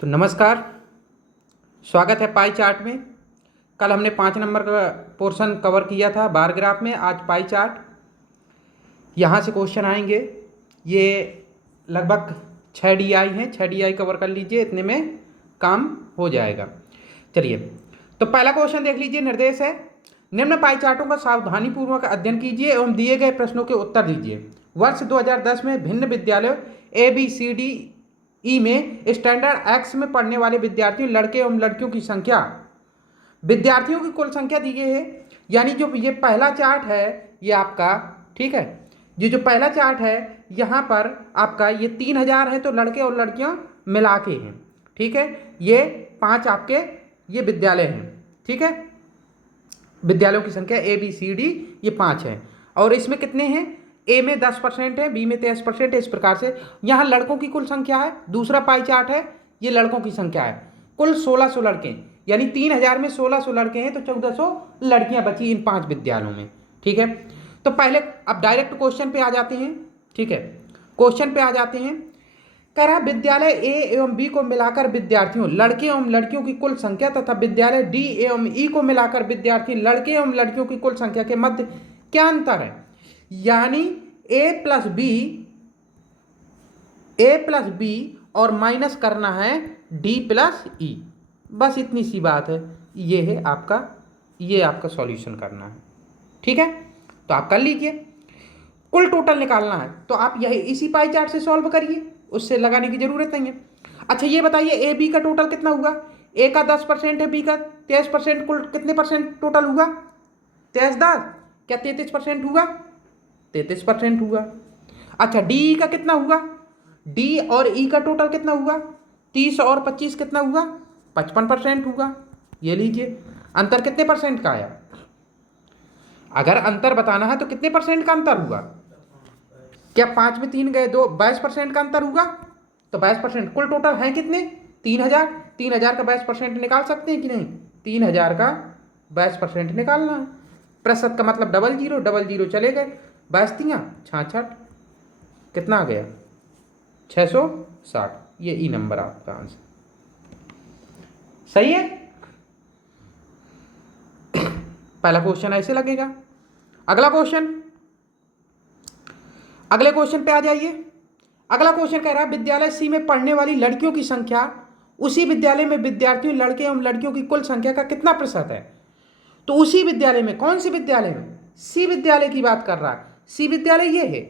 तो नमस्कार, स्वागत है पाई चार्ट में। कल हमने 5 नंबर का पोर्शन कवर किया था बार ग्राफ में। आज पाई चार्ट, यहाँ से क्वेश्चन आएंगे। ये लगभग 6 DI हैं, 6 DI कवर कर लीजिए, इतने में काम हो जाएगा। चलिए, तो पहला क्वेश्चन देख लीजिए। निर्देश है, निम्न पाई चार्टों का सावधानीपूर्वक अध्ययन कीजिए एवं दिए गए प्रश्नों के उत्तर दीजिए। वर्ष 2010 में भिन्न विद्यालयों ABCDE में स्टैंडर्ड एक्स में पढ़ने वाले विद्यार्थियों लड़के एवं लड़कियों की संख्या, विद्यार्थियों की कुल संख्या दी गई है। यानी जो ये पहला चार्ट है ये आपका, ठीक है, ये जो पहला चार्ट है यहाँ पर आपका ये 3000 है, तो लड़के और लड़कियाँ मिला के हैं, ठीक है। ये 5 आपके ये विद्यालय हैं, ठीक है। विद्यालयों की संख्या ABCD ये 5 है, और इसमें कितने हैं? A में 10% है, B में 23% है। इस प्रकार से यहाँ लड़कों की कुल संख्या है। दूसरा पाई चार्ट है, ये लड़कों की संख्या है। कुल 1600 लड़के, यानी 3000 में 1600 लड़के हैं, तो 1400 लड़कियां बची इन 5 विद्यालयों में, ठीक है। तो पहले अब डायरेक्ट क्वेश्चन पे आ जाते हैं, ठीक है। क्वेश्चन पे आ जाते हैं। कह रहा विद्यालय A एवं B को मिलाकर विद्यार्थियों लड़के एवं लड़कियों की कुल संख्या तथा विद्यालय D एवं E को मिलाकर विद्यार्थी लड़के एवं लड़कियों की कुल संख्या के मध्य क्या अंतर है। यानी A प्लस B और माइनस करना है D प्लस E, बस इतनी सी बात है। ये है आपका, ये आपका सॉल्यूशन करना है, ठीक है। तो आप कर लीजिए, कुल टोटल निकालना है, तो आप यही इसी पाई चार्ट से सॉल्व करिए, उससे लगाने की जरूरत नहीं है। अच्छा ये बताइए, AB का टोटल कितना हुआ? A का 10% है, B का 23%, कुल कितने परसेंट टोटल हुआ? 23 10, क्या 33% हुआ? 33% हुआ। अच्छा DE का कितना हुआ? D और E का टोटल कितना हुआ? 30 और 25 कितना हुआ? 55% हुआ। ये लीजिए, अंतर कितने परसेंट का आया? अगर अंतर बताना है तो कितने परसेंट का अंतर हुआ? क्या 5 में 3 गए 2, 22% का अंतर हुआ। तो 22%, कुल टोटल है कितने? 3000। 3000 का 22% निकाल सकते हैं कि नहीं? 3000 का 22% निकालना है। प्रतिशत का मतलब डबल जीरो, डबल जीरो चले गए, 22 66, कितना आ गया? 660। ये ई नंबर आपका आंसर सही है। पहला क्वेश्चन ऐसे लगेगा। अगला क्वेश्चन, अगले क्वेश्चन पे आ जाइए। अगला क्वेश्चन कह रहा है विद्यालय C में पढ़ने वाली लड़कियों की संख्या उसी विद्यालय में विद्यार्थियों लड़के एवं लड़कियों की कुल संख्या का कितना प्रतिशत है। तो उसी विद्यालय में, कौन सी विद्यालय में? C विद्यालय की बात कर रहा है। C विद्यालय ये है,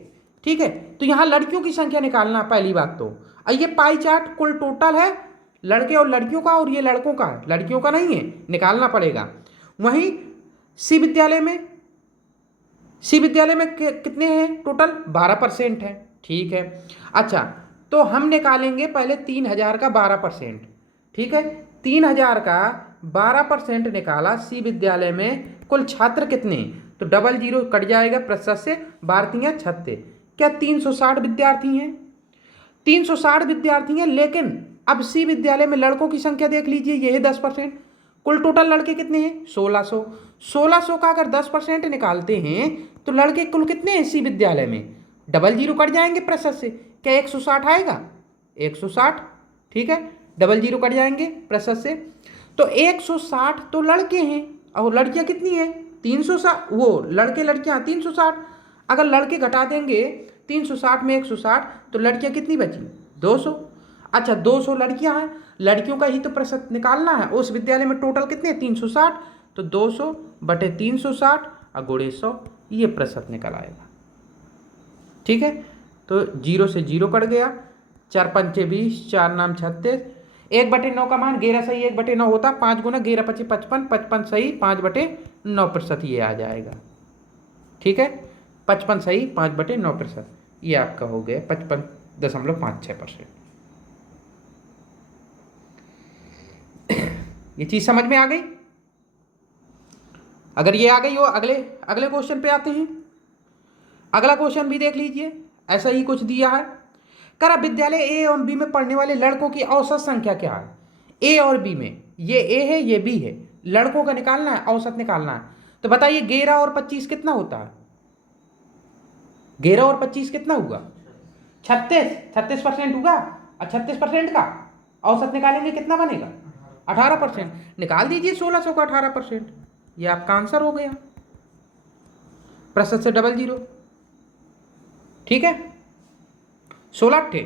ठीक है। तो यहाँ लड़कियों की संख्या निकालना पहली बात। तो ये पाई चार्ट कुल टोटल है लड़के और लड़कियों का, और ये लड़कों का है, लड़कियों का नहीं है, निकालना पड़ेगा। वहीं C विद्यालय में कितने हैं टोटल? 12% है, ठीक है। अच्छा, तो हम निकालेंगे पहले 3000 का 12%, ठीक है। 3000 का 12% निकाला। C विद्यालय में कुल छात्र कितने? तो डबल जीरो कट जाएगा प्रतिशत से, 12 36, क्या 360 विद्यार्थी हैं? 360 विद्यार्थी हैं, लेकिन अब C विद्यालय में लड़कों की संख्या देख लीजिए, ये है 10%। कुल टोटल लड़के कितने हैं? 1600। 1600 का अगर 10% निकालते हैं तो लड़के कुल कितने हैं C विद्यालय में? डबल जीरो कट जाएंगे प्रतिशत से, क्या 160 आएगा? 160, ठीक है, डबल जीरो कट जाएंगे प्रतिशत से, तो 160 तो लड़के हैं, और लड़कियां कितनी हैं? 360। वो लड़के लड़कियां 360। अगर लड़के घटा देंगे 360 में 160, तो लड़कियां कितनी बची? 200। अच्छा 200 लड़कियां हैं, लड़कियों का ही तो प्रतिशत निकालना है। उस विद्यालय में टोटल कितने? 360, तो 200 बटे 360 और गुणे 100, ये प्रतिशत निकल आएगा, ठीक है। तो 0 से 0 कट गया, 4 पंचे 20, 4 नाम 36, 1/9 का मान 11 सही 1/9 होता, 5 गुना 11 पचे 55, 55 सही 5/9% ये आ जाएगा, ठीक है। 55 सही 5/9%, ये आपका हो गया 55.56%। ये चीज समझ में आ गई? अगर ये आ गई हो, अगले क्वेश्चन पे आते हैं। अगला क्वेश्चन भी देख लीजिए, ऐसा ही कुछ दिया है। करा विद्यालय A एवं B में पढ़ने वाले लड़कों की औसत संख्या क्या है। A और B में, ये A है ये B है, लड़कों का निकालना है, औसत निकालना है। तो बताइए 11 और 25 कितना होता है? 11 और 25 कितना हुआ? 36, 36% होगा। और 36% का औसत निकालेंगे कितना बनेगा 18%। निकाल दीजिए 1600 का 18%, ये आपका आंसर हो गया। प्रतिशत से डबल जीरो, ठीक है। 16 अट्ठे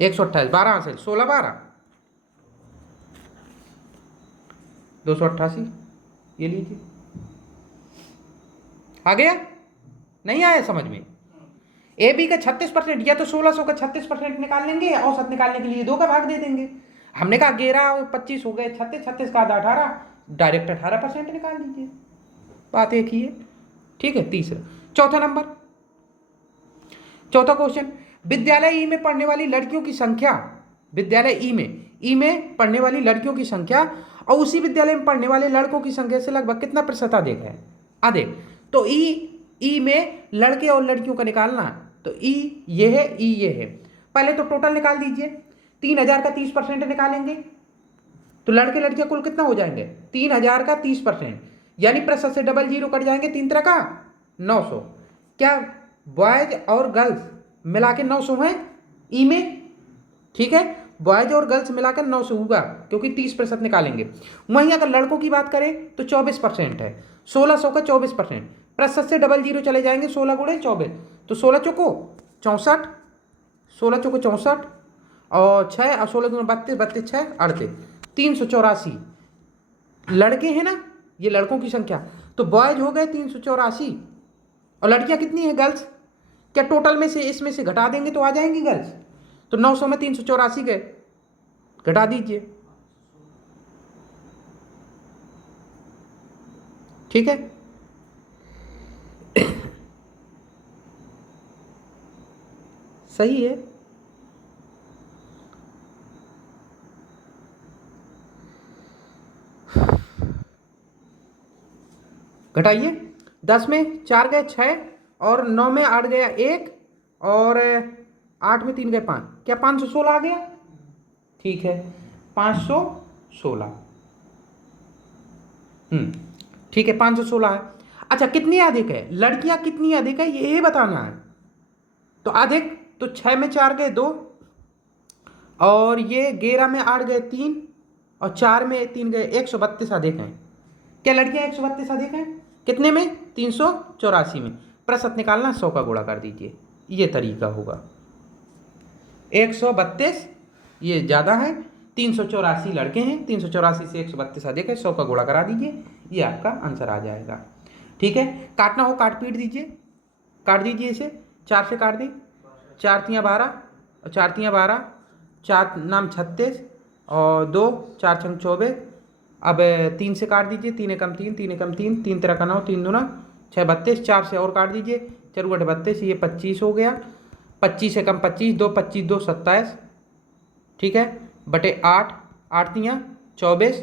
128, 12 हासिल, 16 12 288, ये लीजिए। आ गया, नहीं आया समझ में? ए बी का 36%, या तो 1600 का 36% निकाल लेंगे, औसत निकालने के लिए 2 का भाग दे देंगे। हमने कहा 11 और 25 हो गए 36, 36 का आधा 18, डायरेक्ट 18% निकाल लीजिए, बात एक ही है, ठीक है। तीसरा, चौथा नंबर, चौथा क्वेश्चन, विद्यालय ई में पढ़ने वाली लड़कियों की संख्या, विद्यालय ई में पढ़ने वाली लड़कियों की संख्या और उसी विद्यालय में पढ़ने वाले लड़कों की संख्या से लगभग कितना प्रतिशत अधिक है? अधिक। तो ई में लड़के और लड़कियों का निकालना, तो ई ये है, ई ये है। पहले तो टोटल निकाल दीजिए, 3000 का 30% निकालेंगे तो लड़के लड़कियां कुल कितना हो जाएंगे? 3000 का 30%, यानी प्रतिशत से डबल जीरो कट जाएंगे, 3 तरह का 900। क्या बॉयज और गर्ल्स मिला के 900 है ई में? ठीक है, बॉयज और गर्ल्स मिलाकर 900 होगा, क्योंकि 30% निकालेंगे। वहीं अगर लड़कों की बात करें तो 24% है, 1600 का 24%, प्रतिशत से डबल जीरो चले जाएंगे, 16 गुणे 24, तो 16 चौको 64, 16 चौको 64 और 6 और 16 दूनी 32, 32 6 38, 384 लड़के हैं ना, ये लड़कों की संख्या। तो बॉयज हो गए 384 और लड़कियां कितनी है गर्ल्स? क्या टोटल में से इसमें से घटा देंगे तो आ जाएंगी गर्ल्स? तो 900 में 384 गए, घटा दीजिए, ठीक है। सही है, घटाइए। 10 में 4 गए 6 और 9 में 8 गया 1 और 8 में 3 गए 5, क्या 516 आ गया? ठीक है, 516, ठीक है, 516 है। अच्छा, कितनी अधिक है? लड़कियां कितनी अधिक है ये बताना है। तो अधिक, तो 6 में 4 गए 2 और ये 11 में 8 गए 3 और 4 में 3 गए 132 अधिक हैं। क्या लड़कियां 132 अधिक हैं? कितने में? 384 में। प्रतिशत निकालना, 100 का गुणा कर दीजिए, ये तरीका होगा। 132 ये ज़्यादा है, 384 लड़के हैं, 384 से 132 अधिक है, 100 का गुणा करा दीजिए, ये आपका आंसर आ जाएगा, ठीक है। काटना हो काट पीट दीजिए, काट दीजिए इसे, 4 से काट दी, 4 तियाँ 12 और 4 तियाँ 12, 4 नाम 36 और 2 4 छंग 24। अब 3 से काट दीजिए, 3 एकम 3, 3 एकम 3, 3 तरह का 9, 3 दूना 6 32, 4 से और काट दीजिए, 4 8 32, ये 25 हो गया, 25 एकम 25, 2 25 2 27, ठीक है, बटे 8, 8 तियाँ 24,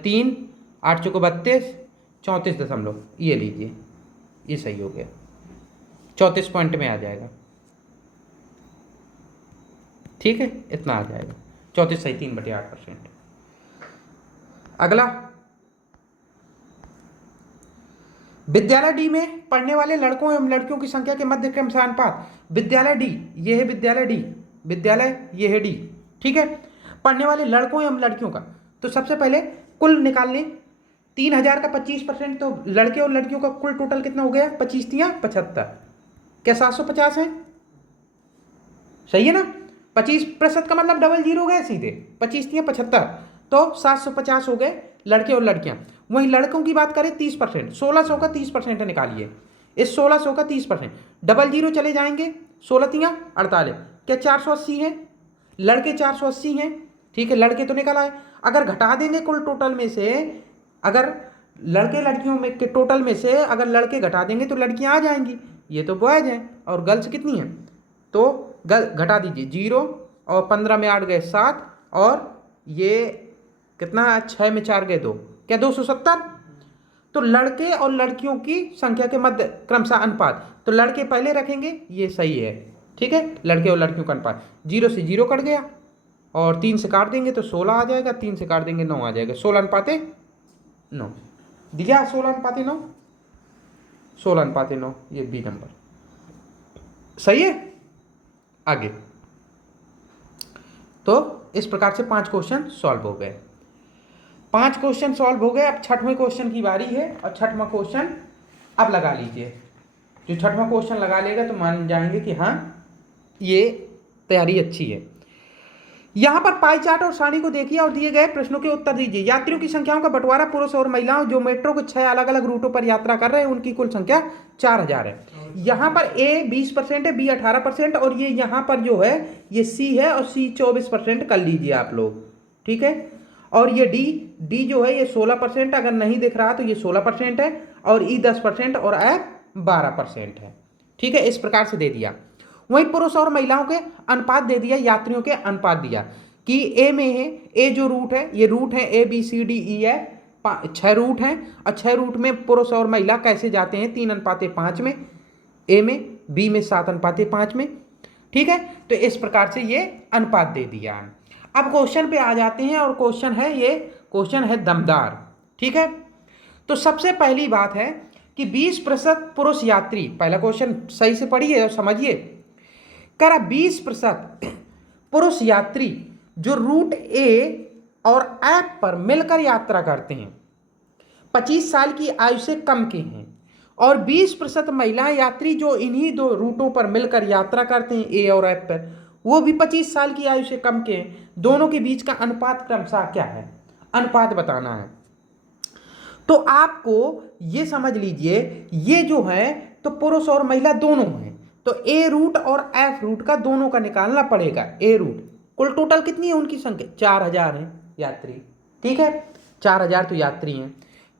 3 8 चौको 32, 34 ये लीजिए, ये सही हो गया, 34 पॉइंट में आ जाएगा, ठीक है, इतना आ जाएगा, 34 सही 3/8%। अगला, विद्यालय डी में पढ़ने वाले लड़कों एवं लड़कियों की संख्या के मध्य क्रम से अनुपात। विद्यालय डी, ये है विद्यालय डी, विद्यालय ये है डी, ठीक है। पढ़ने वाले लड़कों एवं लड़कियों का, तो सबसे पहले कुल निकाल लें, 3000 का 25%, तो लड़के और लड़कियों का कुल टोटल कितना हो गया? 25 तियाँ 75, क्या 750 है? सही है ना, 25% का मतलब डबल जीरो गए सीधे, 25 तियाँ 75, तो 750 हो गए लड़के और लड़कियां। वहीं लड़कों की बात करें 30%, 1600 का 30% निकालिए, इस 1600 का 30%, डबल जीरो चले जाएंगे, 16 तियाँ 48, क्या 480 है? लड़के 480 हैं, ठीक है, लड़के तो निकल आए। अगर घटा देंगे कुल टोटल में से, अगर लड़के लड़कियों में के टोटल में से अगर लड़के घटा देंगे तो लड़कियां आ जाएंगी, ये तो बॉयज हैं, और गर्ल्स कितनी हैं? तो घटा दीजिए 0 और 15 में 8 गए 7 और ये कितना है? 6 में 4 गए 2, क्या 270। तो लड़के और लड़कियों की संख्या के मध्य क्रमशः अनुपात, तो लड़के पहले रखेंगे, ये सही है, ठीक है, लड़के और लड़कियों का अनुपात, 0 से 0 कट गया और 3 से काट देंगे तो 16 आ जाएगा, 3 से काट देंगे 9 आ जाएगा, 16:9 दिया, 16:9, 16:9, ये बी नंबर सही है। आगे तो इस प्रकार से 5 क्वेश्चन सॉल्व हो गए। 5 क्वेश्चन सॉल्व हो गए। अब 6वें क्वेश्चन की बारी है और 6वां क्वेश्चन अब लगा लीजिए। जो 6वां क्वेश्चन लगा लेगा तो मान जाएंगे कि हाँ ये तैयारी अच्छी है। यहाँ पर पाई चार्ट और सारणी को देखिए और दिए गए प्रश्नों के उत्तर दीजिए। यात्रियों की संख्याओं का बंटवारा पुरुष और महिलाओं जो मेट्रो के 6 अलग अलग रूटों पर यात्रा कर रहे हैं उनकी कुल संख्या 4000 है। यहाँ पर ए 20% है, बी 18% और ये यहाँ पर जो है ये सी है और सी 24% कर लीजिए आप लोग, ठीक है। और ये डी जो है ये 16%, अगर नहीं दिख रहा तो ये 16% है और ई 10% और एफ 12% है, ठीक है। इस प्रकार से दे दिया। वहीं पुरुष और महिलाओं के अनुपात दे दिया, यात्रियों के अनुपात दिया कि ए में है, ए जो रूट है ये रूट है A B C D E है, 6 रूट हैं और 6 रूट में पुरुष और महिला कैसे जाते हैं 3:5 में, ए में, बी में 7:5 में, ठीक है। तो इस प्रकार से ये अनुपात दे दिया। अब क्वेश्चन पे आ जाते हैं और क्वेश्चन है ये क्वेश्चन है दमदार, ठीक है। तो सबसे पहली बात है कि 20% पुरुष यात्री, पहला क्वेश्चन सही से पढ़िए और समझिए। कह रहा 20% पुरुष यात्री जो रूट ए और एफ पर मिलकर यात्रा करते हैं 25 साल की आयु से कम के हैं और 20% महिलाएं यात्री जो इन्हीं 2 रूटों पर मिलकर यात्रा करते हैं ए और एफ पर वो भी 25 साल की आयु से कम के हैं। दोनों के बीच का अनुपात क्रमशः क्या है, अनुपात बताना है। तो आपको ये समझ लीजिए ये जो है तो पुरुष और महिला दोनों हैं, तो ए रूट और एफ रूट का दोनों का निकालना पड़ेगा। ए रूट कुल टोटल कितनी है उनकी संख्या 4000 है यात्री, ठीक है। 4000 तो यात्री हैं,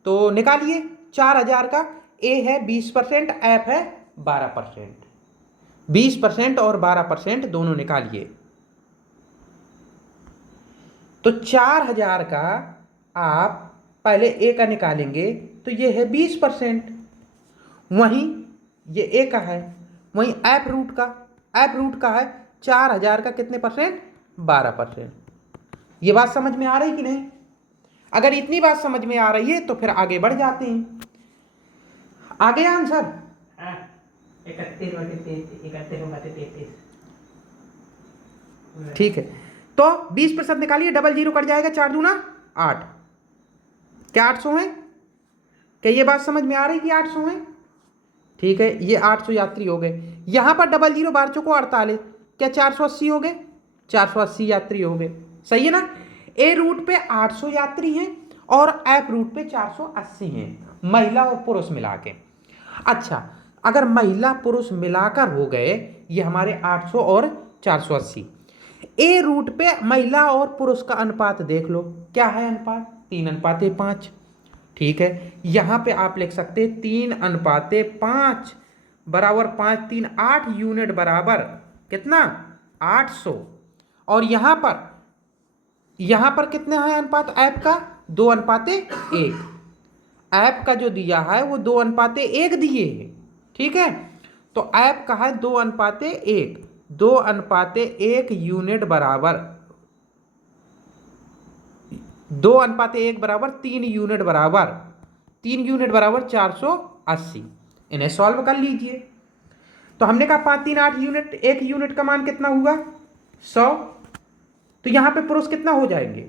तो निकालिए 4000 का ए है 20%, एफ है 12%, 20% और 12% दोनों निकालिए। तो 4000 का आप पहले ए का निकालेंगे तो ये है 20%, वहीं ये ए का है, वहीं एफ रूट का है 4000 का कितने परसेंट 12%। ये बात समझ में आ रही कि नहीं? अगर इतनी बात समझ में आ रही है तो फिर आगे बढ़ जाते हैं। आ गया आंसर 31/33। ठीक है। तो 20% निकालिए, डबल जीरो कट जाएगा, 4 दूना 8, क्या 800 है? क्या ये बात समझ में आ रही कि 800 है? ठीक है, ये 800 यात्री हो गए। यहां पर डबल जीरो 12 चौको 48, क्या 480 हो गए? 480 यात्री हो गए, सही है ना। ए रूट पे 800 यात्री हैं और एफ रूट पे 480 हैं, महिला और पुरुष मिला के। अच्छा, अगर महिला पुरुष मिलाकर हो गए ये हमारे 800 और 480, ए रूट पे महिला और पुरुष का अनुपात देख लो, क्या है अनुपात 3:5, ठीक है। यहां पे आप लिख सकते 3:5 बराबर 5 3 8 यूनिट बराबर कितना 800। और यहां पर कितना है अनुपात एफ का 2:1, एफ का जो दिया है वो 2:1 दिए है, ठीक है। तो एफ का है 2:1, 2:1 यूनिट बराबर 2:1 बराबर 3 यूनिट बराबर 480। इन्हें सॉल्व कर लीजिए। तो हमने कहा 5 3 8 यूनिट, 1 यूनिट का मान कितना हुआ 100। तो यहां पे पुरुष कितना हो जाएंगे,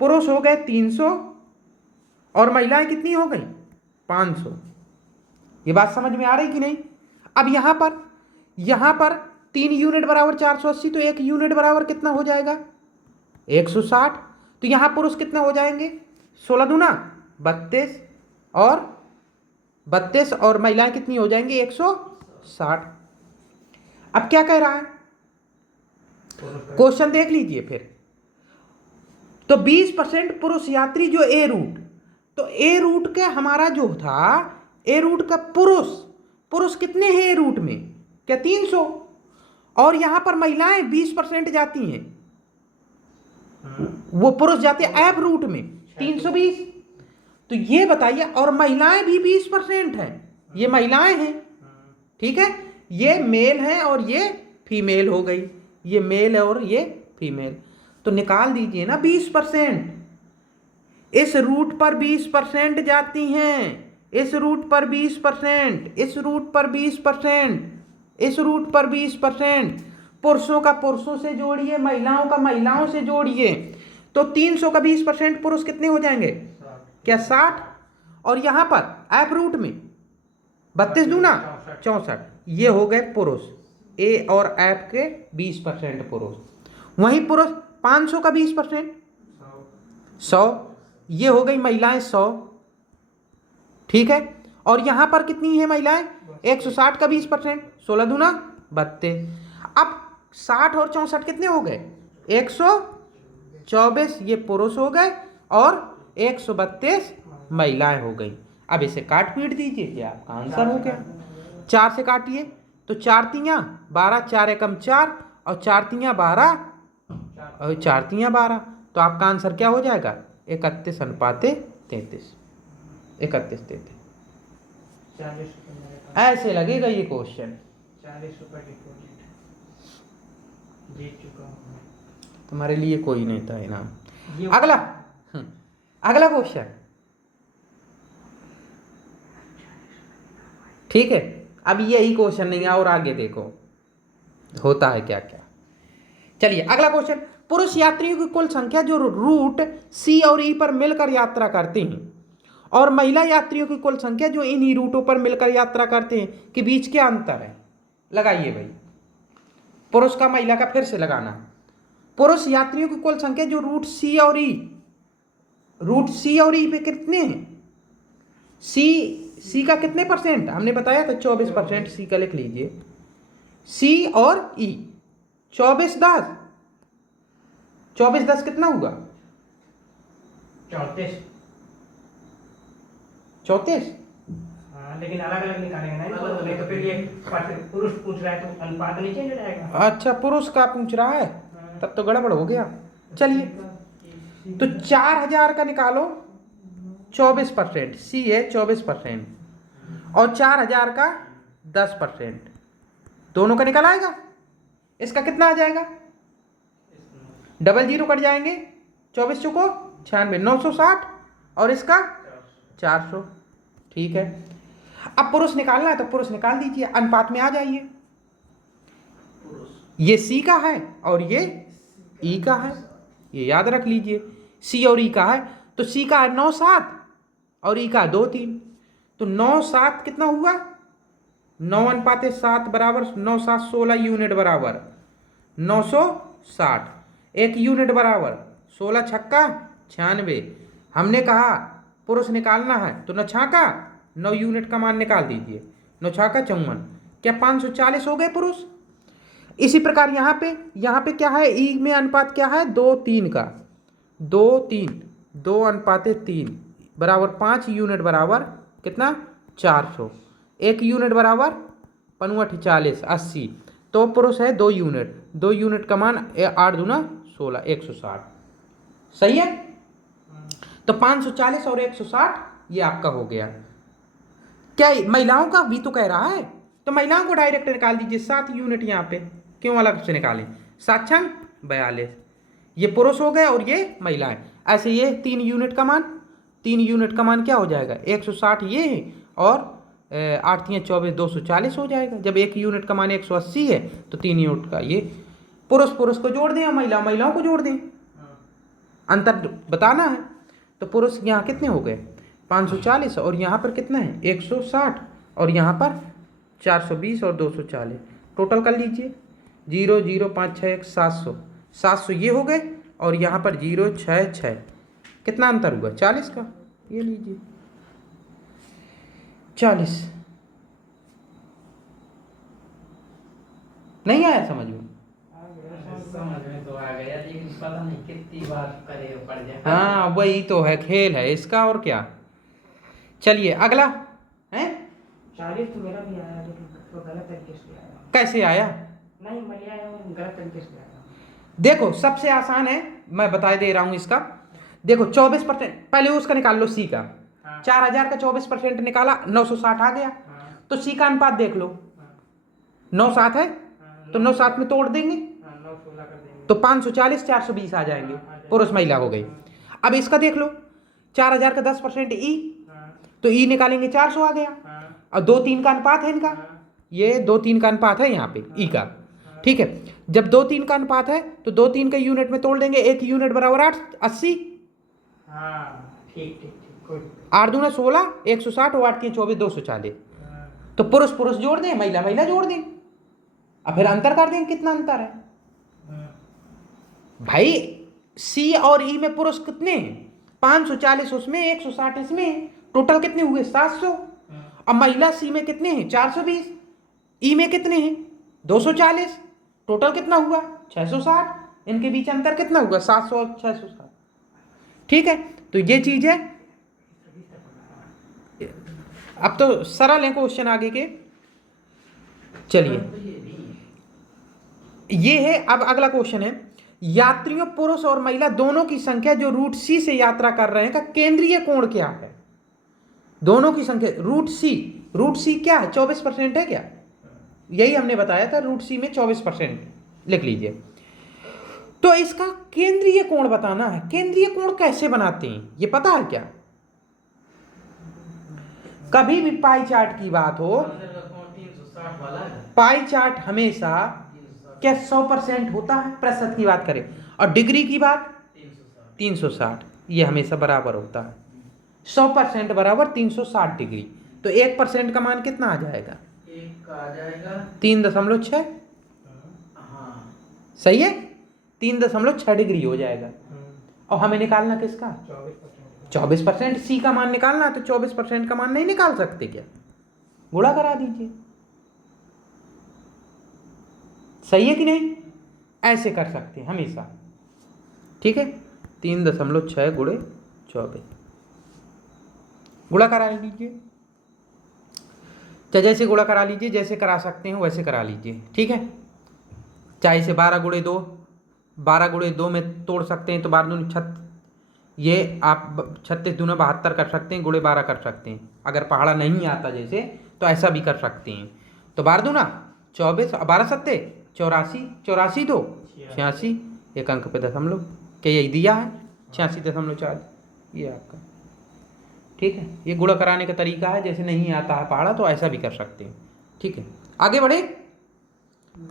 पुरुष हो गए 300 और महिलाएं कितनी हो गई 500। ये बात समझ में आ रही कि नहीं? अब यहां पर 3 यूनिट बराबर 480, तो 1 यूनिट बराबर कितना हो जाएगा 160। तो यहां पुरुष कितना हो जाएंगे 16 दूना 32 और महिलाएं कितनी हो जाएंगी 160। अब क्या कह रहा है क्वेश्चन देख लीजिए फिर। तो 20% पुरुष यात्री जो ए रूट, तो ए रूट के हमारा जो था ए रूट का पुरुष कितने हैं ए रूट में, क्या 300। और यहां पर महिलाएं 20% जाती हैं, वो पुरुष जाते हैं एफ रूट में 320। तो ये बताइए, और महिलाएं भी 20% हैं, ये महिलाएं हैं, ठीक है। ये मेल है और ये फीमेल हो गई, ये मेल है और ये फीमेल। तो निकाल दीजिए ना 20%। इस रूट पर 20% जाती हैं, इस रूट पर 20%, इस रूट पर 20%, इस रूट पर 20%। पुरुषों का पुरुषों से जोड़िए, महिलाओं का महिलाओं से जोड़िए, तो 300 का 20% पुरुष कितने हो जाएंगे? क्या 60? और यहां पर ऐप रूट में 32 दूना 64, ये हो गए पुरुष। ए और ऐप के 20% पुरुष। वहीं पुरुष 500 का 20% 100, ये हो गई महिलाएं 100, ठीक है। और यहां पर कितनी है महिलाएं? 160 का 20%, 16 दूना 32। अब 60 और 64 कितने हो गए? 124, ये पुरुष हो गए और 132 महिलाएं हो गई। अब इसे काट पीट दीजिए, क्या आपका आंसर हो गया। 4 से काटिए तो 4 तियां 12, 4 एकम 4 और 4 तियां 12 और 4 तियां 12, तो आपका आंसर क्या हो जाएगा? 31:33। 31:33। 40 रुपये मेरे पास। ऐसे लगेगा ये क्वेश्चन। 40 रुपये डिपॉजिट जीत चुका हूँ। तुम्हारे लिए कोई नहीं था इनाम। ये अगला अगला क्वेश्चन, ठीक है। अब यही क्वेश्चन नहीं है, और आगे देखो होता है क्या क्या। चलिए अगला क्वेश्चन, पुरुष यात्रियों की कुल संख्या जो रूट सी और ई पर मिलकर यात्रा करते हैं, और महिला यात्रियों की कुल संख्या जो इन्हीं रूटों पर मिलकर यात्रा करते हैं, के बीच क्या अंतर है? लगाइए भाई, पुरुष का महिला का फिर से लगाना। पुरुष यात्रियों की कुल संख्या जो रूट सी और ई पे कितने हैं? सी का कितने परसेंट हमने बताया था? 24%। सी का लिख लीजिए, सी और ई 24 10 कितना हुआ? 34। 34। हाँ, लेकिन अलग अलग निकालेंगे ना, नहीं तो फिर ये पुरुष पूछ रहा है तो अनुपात नहीं चेंज हो जाएगा। अच्छा, पुरुष का पूछ रहा है, तब तो गड़बड़ हो गया। चलिए तो 4000 का निकालो 24%, सी है 24%, और 4000 का 10%, दोनों का निकल आएगा। इसका कितना आ जाएगा? डबल जीरो कट जाएंगे, 24 चुको 96, 960, और इसका 400, ठीक है। अब पुरुष निकालना है तो पुरुष निकाल दीजिए, अनुपात में आ जाइए। ये सी का है और ये ई का है, ये याद रख लीजिए। सी और ई का है तो सी का है 9-7 और ई का 2-3, तो 9-7 कितना हुआ? 9:7 बराबर 9-7 16 यूनिट बराबर 960, 1 यूनिट बराबर 16 छक्का 96। हमने कहा पुरुष निकालना है तो 9 छाका 9 यूनिट का मान निकाल दीजिए, 9 छाका 54, क्या 540 हो गए पुरुष। इसी प्रकार यहाँ पे क्या है? ई में अनुपात क्या है? 2-3 का, 2-3, 2:3 बराबर 5 यूनिट बराबर कितना? 400, 1 यूनिट बराबर 5 40 80, तो पुरुष है 2 यूनिट, 2 यूनिट का मान 8 दूना 16, 160, सही है। तो 540 और 160 ये आपका हो गया। क्या महिलाओं का भी तो कह रहा है, तो महिलाओं को डायरेक्ट निकाल दीजिए, 7 यूनिट यहाँ पे क्यों अलग से निकालें? 7 छंग 42, ये पुरुष हो गए और ये महिलाएं। ऐसे ये 3 यूनिट का मान, 3 यूनिट का मान क्या हो जाएगा? 160 ये है, और 8 3 24 240 हो जाएगा। जब 1 यूनिट का मान 180 है तो 3 यूनिट का ये पुरुष को जोड़ दें और महिलाओं को जोड़ दें, अंतर बताना है। तो पुरुष यहाँ कितने हो गए? 540, और यहाँ पर कितना है? 160, और यहाँ पर 420 और 240, टोटल कर लीजिए 0 0 5 6 1 700, 700 ये हो गए, और यहाँ पर 0 6 6, कितना अंतर हुआ? 40 का, ये लीजिए 40। नहीं आया समझ में? समझ में तो आ गया, लेकिन पता नहीं कितनी बार करे पड़ जाए। हाँ वही तो है, खेल है इसका, और क्या। चलिए अगला है। 40 तो मेरा भी आया, लेकिन तो गलत तरीके से आया। कैसे आया? नहीं, मैं आया हूँ गलत तरीके से आया। देखो सबसे आसान है, मैं बता दे रहा हूं इसका। देखो 24%, पहले उसका निकाल लो, सी का। 4000 का 24% निकाला, 960 आ गया। तो सी का अनुपात देख लो, 9-7 है, तो 9-7 में तोड़ देंगे, 9-16 कर देंगे, तो 540 420 आ जाएंगे, पुरुष महिला हो गई। अब इसका देख लो, 4000 का 10% ई, तो ई निकालेंगे 400 आ गया, और 2-3 का अनुपात है इनका, ये 2-3 का अनुपात है यहाँ पे ई का, ठीक है। जब 2-3 का अनुपात है तो 2-3 के यूनिट में तोड़ देंगे, 1 यूनिट बराबर 8, 80। हाँ ठीक ठीक ठीक, कोई 8 दूना 16, 160 और 8 की 24, 240। हाँ, तो पुरुष पुरुष जोड़ दें, महिला महिला जोड़ दें, अब फिर अंतर कर दें कितना अंतर है। हाँ, भाई सी और ई में पुरुष कितने हैं? 540 उसमें, 160 इसमें, टोटल कितने हुए? 700। हाँ, अब महिला सी में कितने हैं? 420। ई में कितने हैं? 240। टोटल कितना हुआ? 660। इनके बीच अंतर कितना हुआ? 700 और 660। ठीक है, तो ये चीज है। अब तो सरल है क्वेश्चन आगे के। चलिए ये है। अब अगला क्वेश्चन है, यात्रियों पुरुष और महिला दोनों की संख्या जो रूट सी से यात्रा कर रहे हैं का केंद्रीय कोण क्या है? दोनों की संख्या रूट सी क्या है? 24% है क्या? यही हमने बताया था, रूट सी में 24%। लिख लीजिए। तो इसका केंद्रीय कोण बताना है। केंद्रीय कोण कैसे बनाते हैं ये पता है क्या? कभी भी पाई चार्ट की बात हो, पाई चार्ट हमेशा क्या 100% होता है, प्रतिशत की बात करें, और डिग्री की बात 360, ये हमेशा बराबर होता है। 100% बराबर 360 डिग्री। तो 1% का मान कितना आ जाएगा? 3.6। हाँ, सही है, 3.6 डिग्री हो जाएगा। और हमें निकालना किसका? 24%। सी का मान निकालना है तो 24% का मान नहीं निकाल सकते क्या? गुणा करा दीजिए। सही है कि नहीं? ऐसे कर सकते हैं हमेशा। ठीक है, 3.6 गुणे 24, गुणा करा लीजिए। चाहे जैसे गुणा करा लीजिए, जैसे करा सकते हैं वैसे करा लीजिए। ठीक है, चाहे इसे 12 गुणे 2, 12 गुणे 2 में तोड़ सकते हैं तो 12 दूनी 36, ये आप 36 दूना 72 कर सकते हैं, गुणे 12 कर सकते हैं। अगर पहाड़ा नहीं आता जैसे तो ऐसा भी कर सकते हैं। तो 12 दूना 24, 12 सत्ते 84, 84 दो 86, एक अंक पे दशमलव, क्या यही दिया है? 86.4 ये आपका। ठीक है, ये गुणा कराने का तरीका है। जैसे नहीं आता है पहाड़ा तो ऐसा भी कर सकते हैं। ठीक है, आगे बढ़े।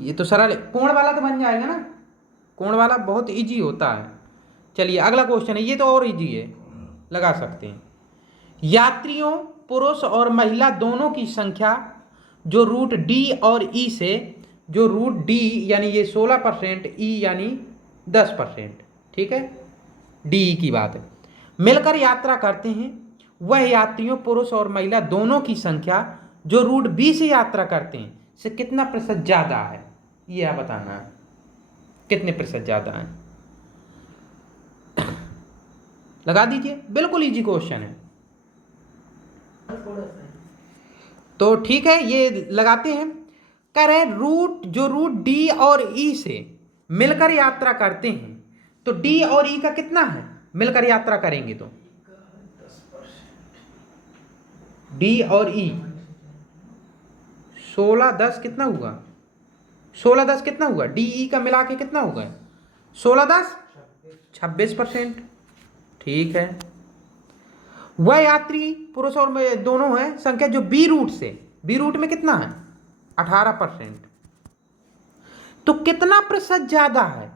ये तो सरल है। कोण वाला तो बन जाएगा ना, कोण वाला बहुत इजी होता है। चलिए अगला क्वेश्चन है, ये तो और इजी है, लगा सकते हैं। यात्रियों पुरुष और महिला दोनों की संख्या जो रूट डी और ई से, जो रूट डी यानी ये 16%, ई यानी 10%, ठीक है, डी की बात है, मिलकर यात्रा करते हैं, वह यात्रियों पुरुष और महिला दोनों की संख्या जो रूट बी से यात्रा करते हैं से कितना प्रतिशत ज्यादा है? ये आप बताना है, कितने प्रतिशत ज्यादा है। लगा दीजिए, बिल्कुल इजी क्वेश्चन है। तो ठीक है, ये लगाते हैं। कह रहे हैं रूट जो रूट डी और ई से मिलकर यात्रा करते हैं, तो डी और ई का कितना है मिलकर यात्रा करेंगे तो? डी और ई 16 10 कितना हुआ? 16 10 कितना हुआ? डी ई का मिला के कितना होगा? 16 10 26%। ठीक है, वह यात्री पुरुष और दोनों है संख्या जो बी रूट से, बी रूट में कितना है? 18%। तो कितना प्रतिशत ज्यादा है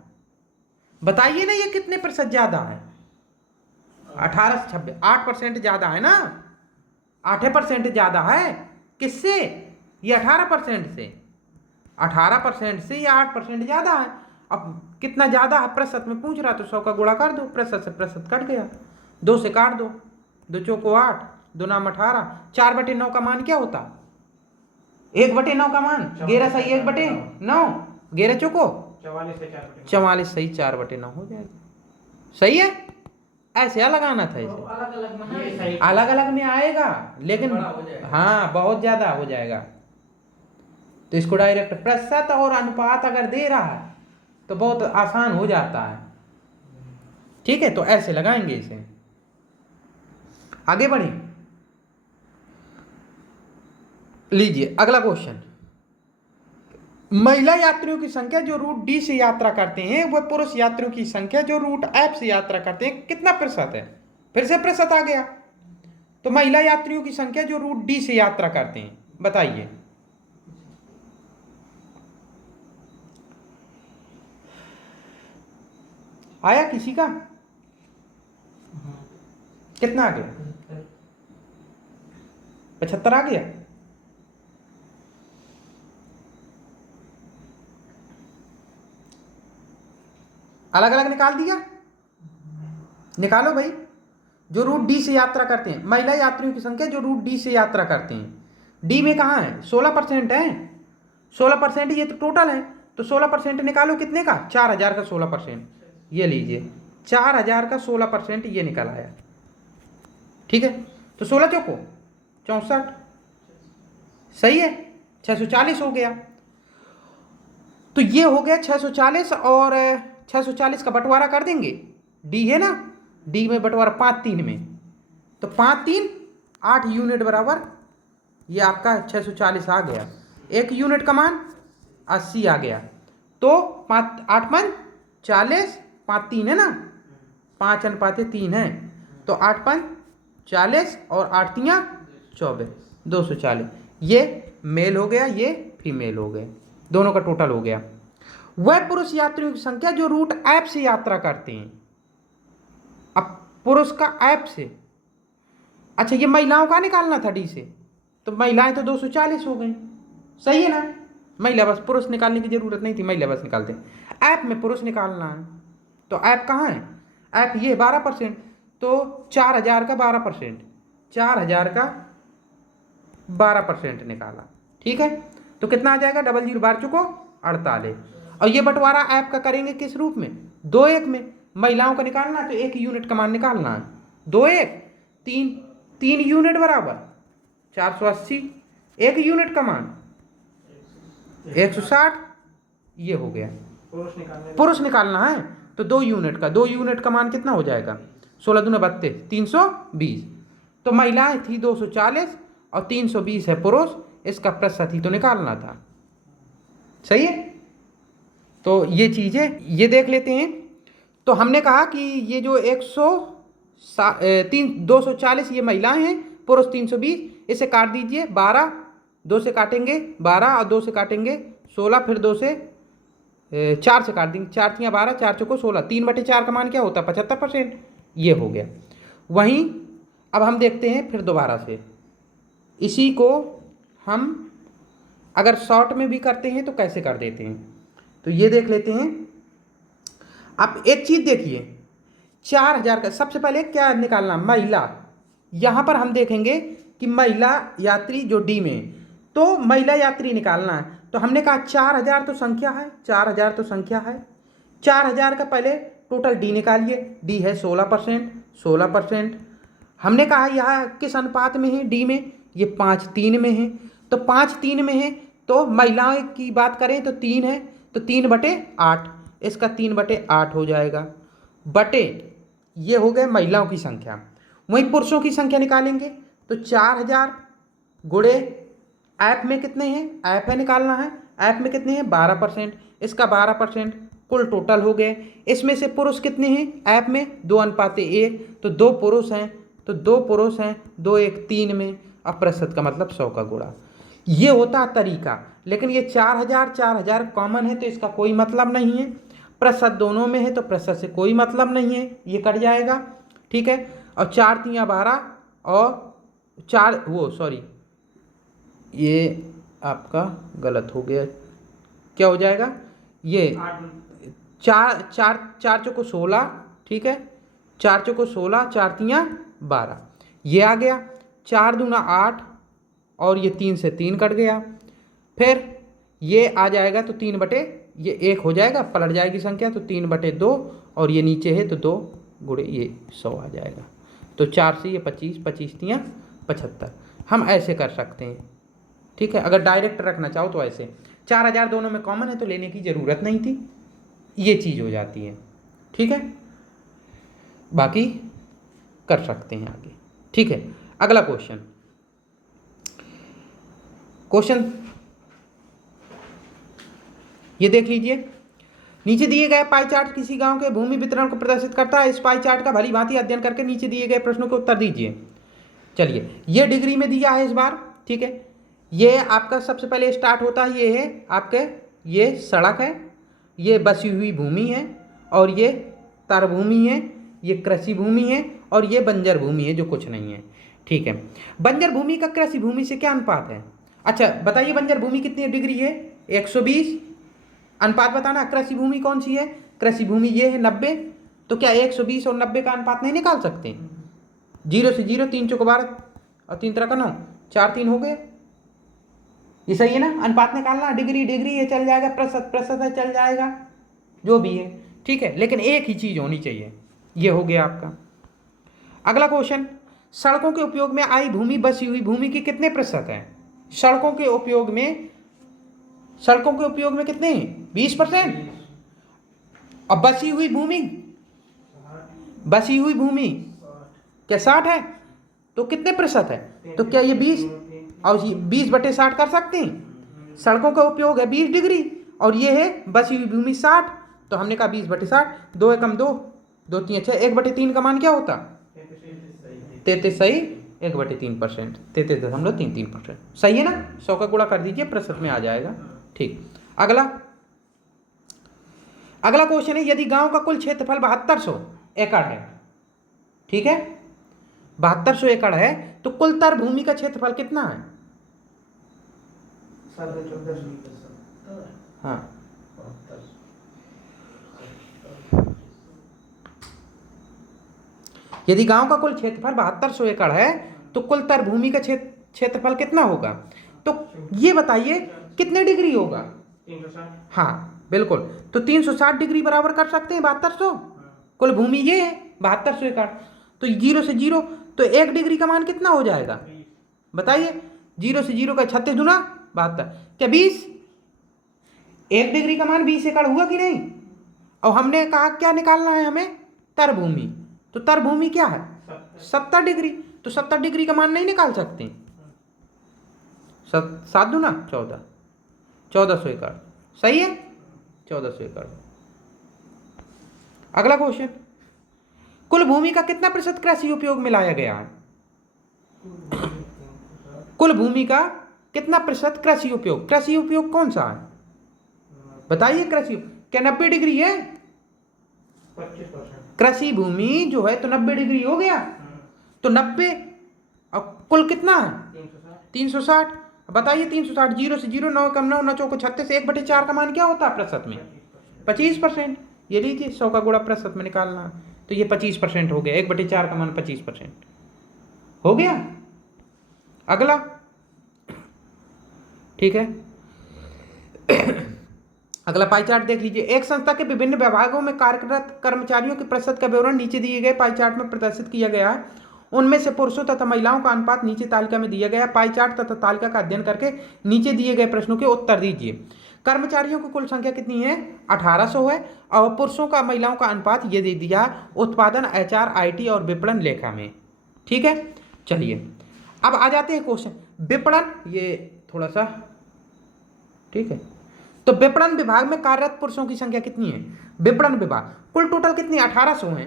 बताइए ना, ये कितने प्रतिशत ज्यादा है? 18 से 26, 8% ज्यादा है ना, 8% ज्यादा है। किससे? ये 18% से, 18% से ये 8% ज्यादा है। अब कितना ज्यादा है प्रतिशत में पूछ रहा, तो 100 का गुणा कर दो, प्रतिशत से प्रतिशत कट गया, 2 से काट दो, 2 चौको 8, 2 नाम 18, 4/9 का मान क्या होता? 1/9 का मान 11 सही 1/9, 11 चौको 44 सही 4/9 हो जाएगा। सही है, ऐसे लगाना था इसे। अलग अलग में आएगा लेकिन हाँ बहुत ज्यादा हो जाएगा। तो इसको डायरेक्ट प्रतिशत और अनुपात अगर दे रहा है तो बहुत आसान हो जाता है। ठीक है, तो ऐसे लगाएंगे इसे। आगे बढ़े, लीजिए अगला क्वेश्चन। महिला यात्रियों की संख्या जो रूट डी से यात्रा करते हैं वह पुरुष यात्रियों की संख्या जो रूट एफ से यात्रा करते हैं कितना प्रतिशत है? फिर से प्रतिशत आ गया। तो महिला यात्रियों की संख्या जो रूट डी से यात्रा करते हैं बताइए। आया किसी का? कितना आ गया? 75 आ गया। अलग अलग निकाल दिया? निकालो भाई। जो रूट डी से यात्रा करते हैं, महिला यात्रियों की संख्या जो रूट डी से यात्रा करते हैं, डी में कहाँ है? 16% है। 16% ये तो टोटल है, तो 16% निकालो कितने का? 4000 का 16%। ये लीजिए 4000 का 16% ये निकल आया। ठीक है, तो 16 चौको 64, सही है, 640 हो गया। तो ये हो गया 640, और 640 का बंटवारा कर देंगे, डी है ना, डी में बंटवारा 5 3 में, तो 5 3 8 यूनिट बराबर ये आपका 640 आ गया। 1 यूनिट का मान 80 आ गया। तो 5 8 5 40, 5 3 है ना, 5 अनुपात 3 है, तो 8 5 40 और 8 3 24, 240। ये मेल हो गया, ये फीमेल हो गए, दोनों का टोटल हो गया। वह पुरुष यात्रियों की संख्या जो रूट ऐप से यात्रा करते हैं। अब पुरुष का ऐप से, अच्छा ये महिलाओं का निकालना था डी से, तो महिलाएं तो 240 हो गई, सही है ना। महिला बस, पुरुष निकालने की जरूरत नहीं थी, महिला बस निकालते हैं। ऐप में पुरुष निकालना है, तो ऐप कहाँ है? ऐप ये 12%, तो 4000 का 12%, 4000 का 12% निकाला। ठीक है, तो कितना आ जाएगा? 00 बार चुको 48। और ये बंटवारा ऐप का करेंगे किस रूप में? 2 1 में। महिलाओं का निकालना है तो 1 यूनिट का मान निकालना है, 2 1 3 यूनिट बराबर 480, 1 यूनिट का मान 160, ये हो गया। पुरुष निकालना है तो 2 यूनिट का, 2 यूनिट का मान कितना हो जाएगा? 16 दूना 32, 320। तो महिलाएं थी 240 और 320 है पुरुष, इसका प्रतिशत ही तो निकालना था, सही है। तो ये चीज़ें ये देख लेते हैं। तो हमने कहा कि ये जो 240 ये महिलाएं हैं, पुरुष 320, इसे काट दीजिए 12, 2 से काटेंगे 12 और 2 से काटेंगे 16, फिर 2 से 4 से काट देंगे, 4 3 12, 4 चौको 16, 3/4 का मान क्या होता है? 75%। ये हो गया। वहीं अब हम देखते हैं फिर दोबारा से, इसी को हम अगर शॉर्ट में भी करते हैं तो कैसे कर देते हैं, तो ये देख लेते हैं। आप एक चीज़ देखिए, 4000 का सबसे पहले क्या निकालना? महिला। यहाँ पर हम देखेंगे कि महिला यात्री जो डी में, तो महिला यात्री निकालना है, तो हमने कहा 4000 तो संख्या है, 4000 तो संख्या है, 4000 का पहले टोटल डी निकालिए, डी है 16%, 16%। हमने कहा यह किस अनुपात में है? डी में, ये 5 3 में है, तो 5 3 में है, तो महिलाओं की बात करें तो 3 है, तो 3/8, इसका 3/8 हो जाएगा, बटे ये हो गए महिलाओं की संख्या। वहीं पुरुषों की संख्या निकालेंगे तो 4000 गुणे ऐप में कितने हैं? ऐप है निकालना है, ऐप में कितने हैं? 12%, इसका 12%, कुल टोटल हो गए। इसमें से पुरुष कितने हैं ऐप में? 2:1, तो 2 पुरुष हैं, तो 2 पुरुष हैं, 2 1 3 में, अब प्रतिशत का मतलब 100 का गुणा। ये होता तरीका, लेकिन ये 4000 कॉमन है तो इसका कोई मतलब नहीं है, प्रतिशत दोनों में है तो प्रतिशत से कोई मतलब नहीं है, ये कट जाएगा। ठीक है, और 4 3 12 और 4 ये आपका गलत हो गया, क्या हो जाएगा? ये 4 चौको 16, ठीक है, 4 चौको 16, 4 3 12, ये आ गया। 4 दूना 8 और ये 3 से 3 कट गया, फिर ये आ जाएगा तो 3/1 हो जाएगा, पलट जाएगी संख्या, तो 3/2 और ये नीचे है तो 2 गुणे ये 100 आ जाएगा। तो 4 से ये 25, 25 3 75, हम ऐसे कर सकते हैं। ठीक है, अगर डायरेक्ट रखना चाहो तो ऐसे। 4000 दोनों में कॉमन है तो लेने की ज़रूरत नहीं थी, ये चीज़ हो जाती है। ठीक है, बाकी कर सकते हैं आगे। ठीक है, अगला क्वेश्चन ये देख लीजिए। नीचे दिए गए पाई चार्ट किसी गांव के भूमि वितरण को प्रदर्शित करता है। इस पाई चार्ट का भली भांति अध्ययन करके नीचे दिए गए प्रश्नों के उत्तर दीजिए। चलिए, ये डिग्री में दिया है इस बार। ठीक है, ये आपका सबसे पहले स्टार्ट होता है, ये है आपके, ये सड़क है, ये बसी हुई भूमि है, और ये तर भूमि है, ये कृषि भूमि है, और ये बंजर भूमि है जो कुछ नहीं है। ठीक है, बंजर भूमि का कृषि भूमि से क्या अनुपात है? अच्छा बताइए, बंजर भूमि कितनी डिग्री है? 120। अनुपात बताना। कृषि भूमि कौन सी है? कृषि भूमि ये है 90। तो क्या 120 और 90 का अनुपात नहीं निकाल सकते? 0 से 0, 3 चौको 12 और 3 3 9, 4 3 हो गए। ये सही है ना? अनुपात निकालना, डिग्री डिग्री ये चल जाएगा, प्रतिशत प्रतिशत है चल जाएगा, जो भी है। ठीक है, लेकिन एक ही चीज होनी चाहिए। ये हो गया आपका। अगला क्वेश्चन, सड़कों के उपयोग में आई भूमि बसी हुई भूमि की कितने प्रतिशत है? सड़कों के उपयोग में कितने? 20%। अब बसी हुई भूमि क्या 60 है? तो कितने प्रतिशत है? तो क्या ये 20 और 20/60 कर सकते हैं? सड़कों का उपयोग है 20 डिग्री और ये है बसी हुई भूमि 60, तो हमने कहा 20/60। 2 एकम 2, 2 3 6, 1/3 का मान क्या होता? 33 सही, 1/3%, 33.33%। सही है ना? 100 का गुणा कर दीजिए, प्रतिशत में आ जाएगा। ठीक, अगला क्वेश्चन है, यदि गांव का कुल क्षेत्रफल 7200 एकड़ है, ठीक है, 7200 एकड़ है, तो कुल तर भूमि का क्षेत्रफल कितना है? हाँ, यदि गांव का कुल क्षेत्रफल 7200 एकड़ है तो कुल तर भूमि का क्षेत्रफल कितना होगा? तो ये बताइए कितने डिग्री होगा? 360। हाँ बिल्कुल, तो 360 डिग्री बराबर कर सकते हैं 7200। कुल भूमि ये है 7200 एकड़, तो 0 से 0, तो 1 डिग्री का मान कितना हो जाएगा? बताइए, 0 से 0 का 36 दूना 72, क्या 20? 1 डिग्री का मान 20 एकड़ हुआ कि नहीं? और हमने कहा क्या निकालना है हमें? तर भूमि। तो तर भूमि क्या है? 70 डिग्री। तो 70 डिग्री का मान नहीं निकाल सकते? 7 दूना 14, 1400 एकड़। सही है, 1400 एकड़। अगला क्वेश्चन, कुल भूमि का कितना प्रतिशत कृषि उपयोग में लाया गया है? कुल भूमि का कितना प्रतिशत कृषि उपयोग कौन सा है? बताइए। कृषि क्या 90 डिग्री है? 25%। कृषि भूमि जो है तो 90 डिग्री हो गया, तो 90 और कुल कितना है? 360। बताइए 360, 0 से 0, 9 कम 9, 9 चौको 36, 1/4 का मान क्या होता है प्रतिशत में? 25%। ये लीजिए 100 का गुणा प्रतिशत में निकालना, तो ये 25% हो गया। 1/4 का मान 25% हो गया। अगला, ठीक है, अगला पाई चार्ट देख लीजिए। एक संस्था के विभिन्न विभागों में कार्यरत कर्मचारियों के प्रतिशत का विवरण नीचे दिए गए पाई चार्ट में प्रदर्शित किया गया है। उनमें से पुरुषों तथा महिलाओं का अनुपात नीचे तालिका में दिया गया। पाई चार्ट तथा तालिका का अध्ययन करके नीचे दिए गए प्रश्नों के उत्तर दीजिए। कर्मचारियों की कुल संख्या कितनी है? 1800 है। और पुरुषों का महिलाओं का अनुपात ये दे दिया उत्पादन, HR, IT और विपणन लेखा में। ठीक है, चलिए अब आ जाते हैं क्वेश्चन। विपणन, ये थोड़ा सा ठीक है, तो विपणन विभाग में कार्यरत पुरुषों की संख्या कितनी है? विपणन विभाग कुल टोटल कितनी? 1800 है।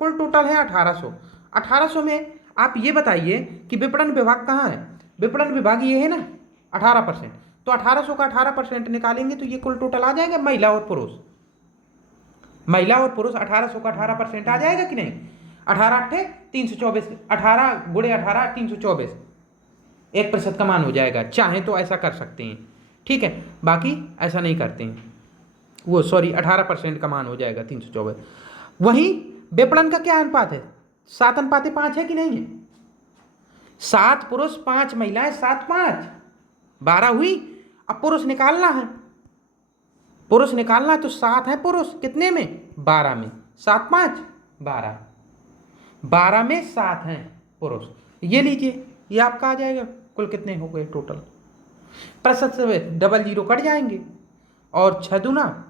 कुल टोटल है 1800। 1800 में आप ये बताइए कि विपणन विभाग कहाँ है? विपणन विभाग ये है ना, 18%। तो 1800 का 18% निकालेंगे तो ये कुल टोटल आ जाएगा। महिला और पुरुष 1800 का 18% आ जाएगा कि नहीं? 18 8 324, 18 × 18 324, 1% का मान हो जाएगा। चाहे तो ऐसा कर सकते हैं, ठीक है, बाकी ऐसा नहीं करते हैं। वो सॉरी 18% का मान हो जाएगा 324। वहीं विपणन का क्या अनुपात है? 7:5 है कि नहीं है? 7 पुरुष 5 महिलाएं, 7 5 12 हुई। अब पुरुष निकालना है, तो 7 है पुरुष, कितने में? 12 में। 7 5 12, 12 में 7 हैं पुरुष। ये लीजिए, ये आपका आ जाएगा। कुल कितने हो गए टोटल? प्रतिशत से 00 कट जाएंगे और 6 दूना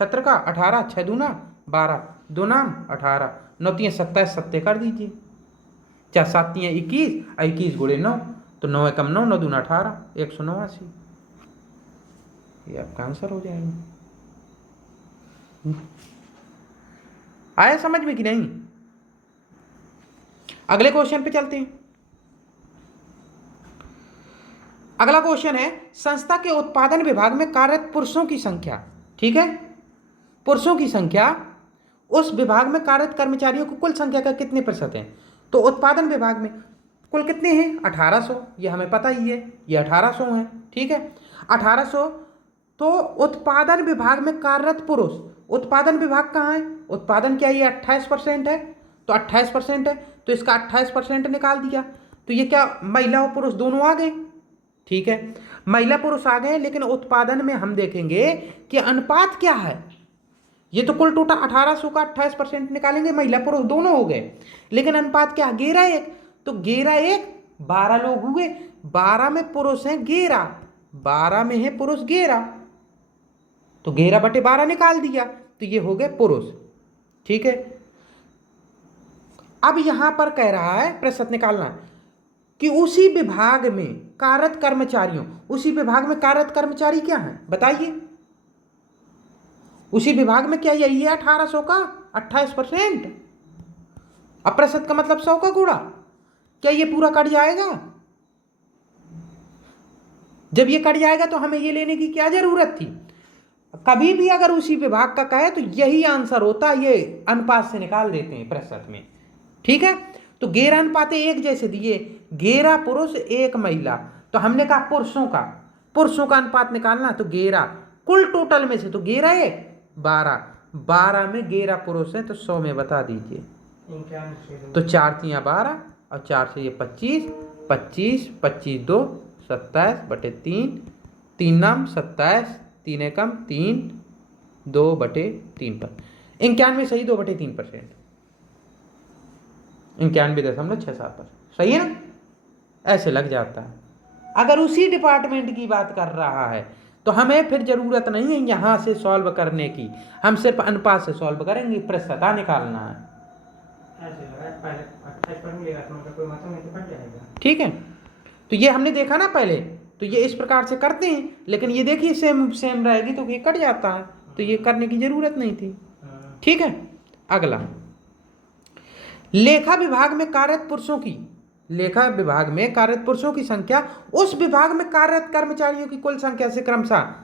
6 का 18, 6 दूना 12, 2 नाम 18, 9 3 27, 7 कर दीजिए। 4 7 3 21, 21 × 9, तो 9 एकम 9, 9 दूना 18, 189। ये आपका आंसर हो जाएगा। आया समझ में कि नहीं? अगले क्वेश्चन पे चलते हैं। अगला क्वेश्चन है, संस्था के उत्पादन विभाग में कार्यरत पुरुषों की संख्या, ठीक है, पुरुषों की संख्या उस विभाग में कार्यरत कर्मचारियों की कुल संख्या का कितने प्रतिशत है। तो उत्पादन विभाग में कुल कितने हैं 1800, ये हमें पता ही है, ये 1800 है। ठीक है 1800। तो उत्पादन विभाग में कार्यरत पुरुष, उत्पादन विभाग कहाँ है, उत्पादन क्या ये 28% है, तो 28% है, तो इसका 28% निकाल दिया, तो ये क्या महिला और पुरुष दोनों आ गए। ठीक है महिला पुरुष आ गए, लेकिन उत्पादन में हम देखेंगे कि अनुपात क्या है। ये तो कुल टोटल 1800 का 28% निकालेंगे, महिला पुरुष दोनों हो गए, लेकिन अनुपात क्या 11:1, तो 11:1 12 लोग हुए, 12 में पुरुष हैं 11, 12 में है पुरुष 11, तो 11/12 निकाल दिया, तो ये हो गए पुरुष। ठीक है अब यहां पर कह रहा है प्रतिशत निकालना कि उसी विभाग में कार्यरत कर्मचारियों, उसी विभाग में कार्यरत कर्मचारी क्या है बताइए। उसी विभाग में क्या यही है 1800 का 28%। अब प्रतिशत का मतलब 100 का गुणा, क्या ये पूरा कट जाएगा। जब ये कट जाएगा तो हमें ये लेने की क्या जरूरत थी। कभी भी अगर उसी विभाग का कहे तो यही आंसर होता, ये अनुपात से निकाल देते हैं प्रतिशत में। ठीक है तो 11:1 जैसे दिए, 11 पुरुष 1 महिला, तो हमने कहा पुरुषों का अनुपात निकालना, तो 11 कुल टोटल में से, तो 11:1 12, 12 में 11 पुरुष है, तो 100 में बता दीजिए, तो 4 3 12 और 4 से ये 25, 25 25 2 27/3, 3 नाम 27, 3 एकम 3, 2/3 पर 91 सही 2/3%, 91.67%, सही है ना। ऐसे लग जाता है। अगर उसी डिपार्टमेंट की बात कर रहा है तो हमें फिर जरूरत नहीं है यहां से सॉल्व करने की, हम सिर्फ अनुपात से सॉल्व करेंगे, प्रतिशत निकालना है। ठीक है तो ये हमने देखा ना पहले, तो ये इस प्रकार से करते हैं, लेकिन ये देखिए सेम सेम रहेगी तो ये कट जाता है, तो ये करने की जरूरत नहीं थी। ठीक है अगला, लेखा विभाग में कार्यरत पुरुषों की, लेखा विभाग में कार्यरत पुरुषों की संख्या उस विभाग में कार्यरत कर्मचारियों की कुल संख्या से क्रमशः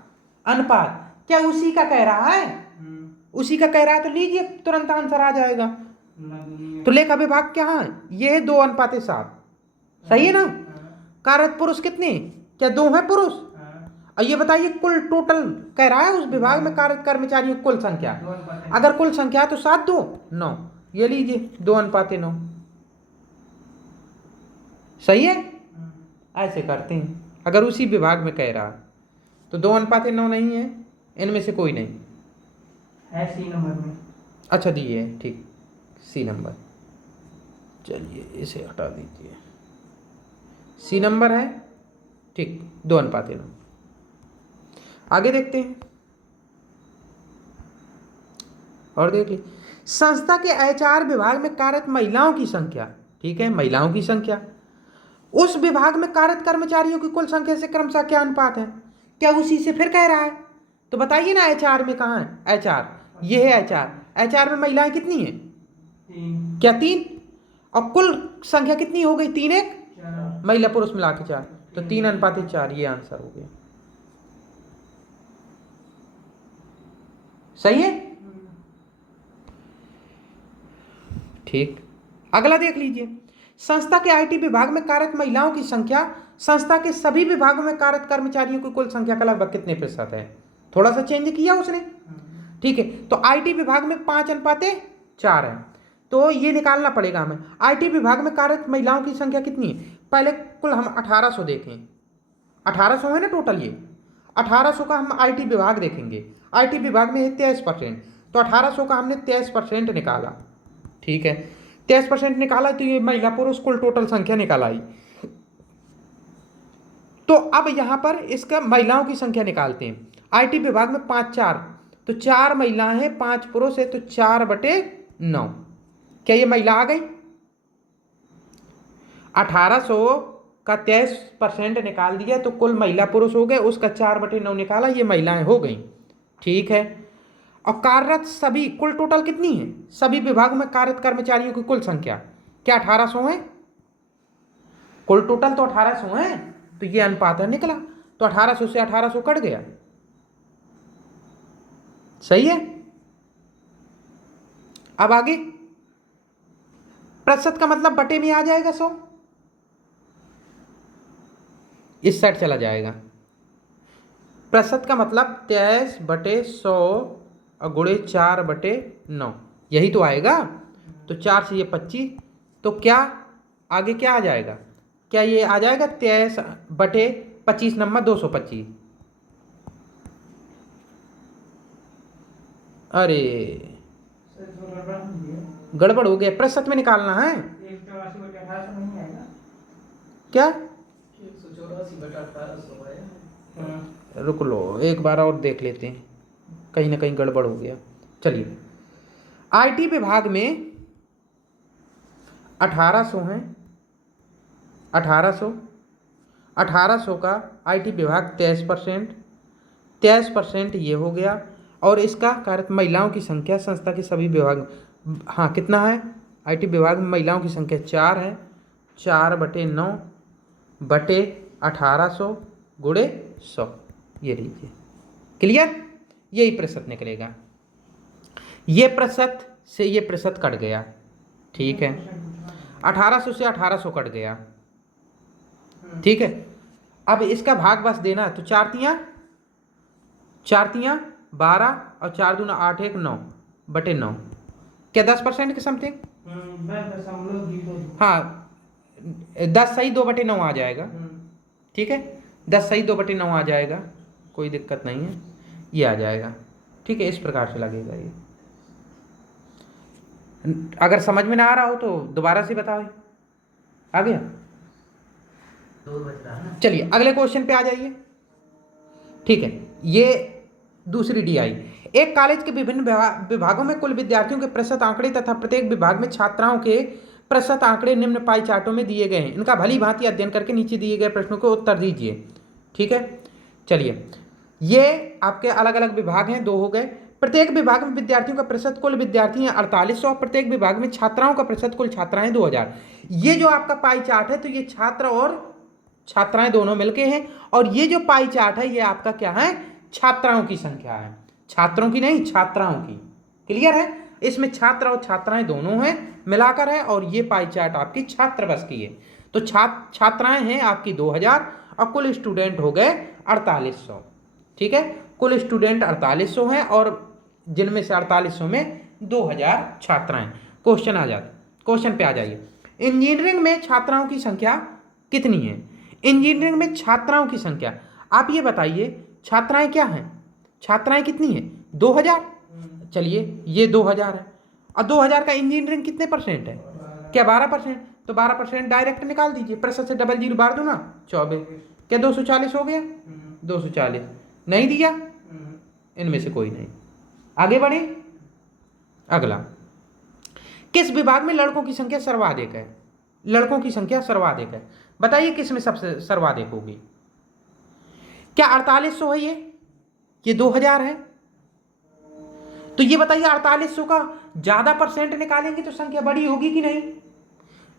अनुपात, क्या उसी का कह रहा है, उसी का कह रहा है, तो लीजिए तुरंत आंसर आ जाएगा। तो लेखा विभाग क्या है, ये है 2:7, सही है ना। कार्यरत पुरुष कितने, क्या 2 है पुरुष। और ये बताइए कुल टोटल कह रहा है उस विभाग में कार्यरत कर्मचारियों की कुल संख्या, अगर कुल संख्या है तो 7 2 9, ये लीजिए 2:9, सही है। ऐसे करते हैं, अगर उसी विभाग में कह रहा तो 2:9 नहीं है, इनमें से कोई नहीं है, सी नंबर में। अच्छा दिए है, ठीक सी नंबर, चलिए इसे हटा दीजिए, सी नंबर है ठीक 2:9। आगे देखते हैं और देखिए, संस्था के एचआर विभाग में कार्यरत महिलाओं की संख्या, ठीक है महिलाओं की संख्या उस विभाग में कार्यरत कर्मचारियों की कुल संख्या से क्रमशः क्या अनुपात है, क्या उसी से फिर कह रहा है, तो बताइए ना एचआर में कहाँ है एचआर, ये है एचआर, एचआर में महिलाएं कितनी हैं 3, क्या 3, और कुल संख्या कितनी हो गई 3 1 महिला पुरुष मिला के 4, तो 3:4, ये आंसर हो गया, सही है। ठीक अगला देख लीजिए, संस्था के आईटी विभाग में कार्यरत महिलाओं की संख्या संस्था के सभी विभागों में कार्यरत कर्मचारियों की कुल संख्या का लगभग कितने प्रतिशत है, थोड़ा सा चेंज किया उसने। ठीक है तो आईटी विभाग में 5:4 है, तो ये निकालना पड़ेगा हमें, आईटी विभाग में कार्यरत महिलाओं की संख्या कितनी है। पहले कुल हम 1800 देखें, 1800 है ना टोटल, ये 1800 का हम आईटी विभाग देखेंगे, आईटी विभाग में है 23%, तो 1800 का हमने 23% निकाला। ठीक है 23% निकाला, तो ये महिला पुरुष कुल टोटल संख्या निकाल आई। तो अब यहां पर इसका महिलाओं की संख्या निकालते हैं, आईटी विभाग में 5:4, तो 4 महिलाएं हैं 5 पुरुष है, तो 4/9, क्या ये महिला आ गई। 1800 का 23% निकाल दिया तो कुल महिला पुरुष हो गए, उसका 4/9 निकाला, ये महिलाएं हो गई। ठीक है और कार्यरत सभी कुल टोटल कितनी है, सभी विभागों में कार्यरत कर्मचारियों की कुल संख्या क्या 1800 है, कुल टोटल तो 1800 है, तो ये अनुपात है निकला, तो 1800 से 1800 कट गया, सही है। अब आगे प्रतिशत का मतलब बटे में आ जाएगा 100, इस साइड चला जाएगा। प्रतिशत का मतलब 23/100 और गुणे 4/9, यही तो आएगा। तो 4 से ये 25, तो क्या आगे क्या आ जाएगा? क्या ये आ जाएगा 23/25 नंबर 225? अरे गड़बड़ हो गया, प्रतिशत में निकालना है 184/1800 नहीं आएगा क्या? 184/1800 है। रुक लो एक बार और देख लेते हैं, कहीं ना कहीं गड़बड़ हो गया। चलिए, आईटी विभाग में 1800 हैं, 1800 का आईटी विभाग 23% ये हो गया। और इसका कार्य महिलाओं की संख्या संस्था के सभी विभाग, हाँ कितना है? आईटी विभाग में महिलाओं की संख्या 4 है, 4/9 बटे 1800 गुणे 100, ये लीजिए। क्लियर? यही प्रतिशत निकलेगा। ये प्रतिशत से ये प्रतिशत कट गया, ठीक है। 1800 से 1800 कट गया, ठीक है। अब इसका भाग बस देना, तो 4 तियां 12 और 4 दूना 8 1 9/9, क्या 10% के समथिंग? हाँ 10 सही 2/9 आ जाएगा, ठीक है। 10 सही 2/9 आ जाएगा, कोई दिक्कत नहीं है, ये आ जाएगा, ठीक है। इस प्रकार से लगेगा ये। अगर समझ में ना आ रहा हो तो दोबारा से बताओ। आ गया? चलिए अगले क्वेश्चन पे आ जाइए, ठीक है। ये दूसरी डीआई, एक कॉलेज के विभिन्न विभागों में कुल विद्यार्थियों के प्रतिशत आंकड़े तथा प्रत्येक विभाग में छात्राओं के प्रतिशत आंकड़े निम्न पाई चार्टों में दिए गए हैं। इनका भली भांति अध्ययन करके नीचे दिए गए प्रश्नों को उत्तर दीजिए, ठीक है। चलिए, ये आपके अलग अलग विभाग हैं, 2 हो गए। प्रत्येक विभाग में विद्यार्थियों का प्रतिशत कुल विद्यार्थी हैं 4800, प्रत्येक विभाग में छात्राओं का प्रतिशत कुल छात्राएं 2000। ये जो आपका पाई चार्ट है, तो ये छात्र और छात्राएं दोनों मिलके हैं, और ये जो पाई चार्ट है ये आपका क्या है? छात्राओं की संख्या है, छात्रों की नहीं, छात्राओं की। क्लियर है? इसमें छात्र और छात्राएं दोनों हैं, मिलाकर है, और ये पाई चार्ट आपकी छात्र बस की है। तो छात्राएं हैं आपकी 2000 और कुल स्टूडेंट हो गए 4800, ठीक है। कुल स्टूडेंट 4800 हैं, और जिनमें से 4800 में 2000 छात्राएं। क्वेश्चन पे आ जाइए। इंजीनियरिंग में छात्राओं की संख्या कितनी है? इंजीनियरिंग में छात्राओं की संख्या, आप ये बताइए, छात्राएं क्या हैं? छात्राएं कितनी हैं? 2000। चलिए ये 2000 है, और 2000 का इंजीनियरिंग कितने परसेंट है? क्या 12%? तो 12% डायरेक्ट निकाल दीजिए, प्रतिशत से डबल जीरो बार दो ना, 24, क्या 240 हो गया? 240 नहीं दिया, इनमें से कोई नहीं। आगे बढ़े, अगला, किस विभाग में लड़कों की संख्या सर्वाधिक है? लड़कों की संख्या सर्वाधिक है, बताइए किस में सबसे सर्वाधिक होगी? क्या 4800 है? ये 2000 है, तो ये बताइए 4800 का ज्यादा परसेंट निकालेंगे तो संख्या बड़ी होगी कि नहीं?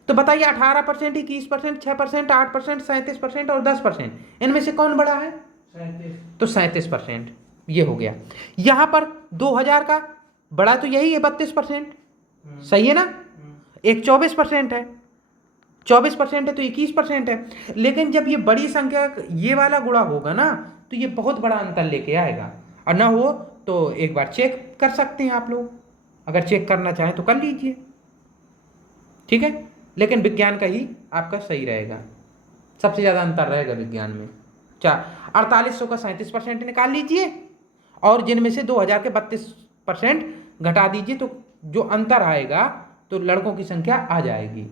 तो बताइए 18%, 21%, 6%, 8%, 37% और 10%, इनमें से कौन बड़ा है? 37। तो 37%, ये हो गया। यहां पर 2000 का बड़ा तो यही है 32%, सही है ना। एक 24% है, 24% है, तो 21% है। लेकिन जब ये बड़ी संख्या ये वाला गुणा होगा ना, तो ये बहुत बड़ा अंतर लेके आएगा। और ना हो तो एक बार चेक कर सकते हैं आप लोग, अगर चेक करना चाहें तो कर लीजिए, ठीक है। लेकिन विज्ञान का ही आपका सही रहेगा, सबसे ज़्यादा अंतर रहेगा विज्ञान में। 4800 का 37% निकाल लीजिए, और जिनमें से 2000 के 32% घटा दीजिए, तो जो अंतर आएगा तो लड़कों की संख्या आ जाएगी।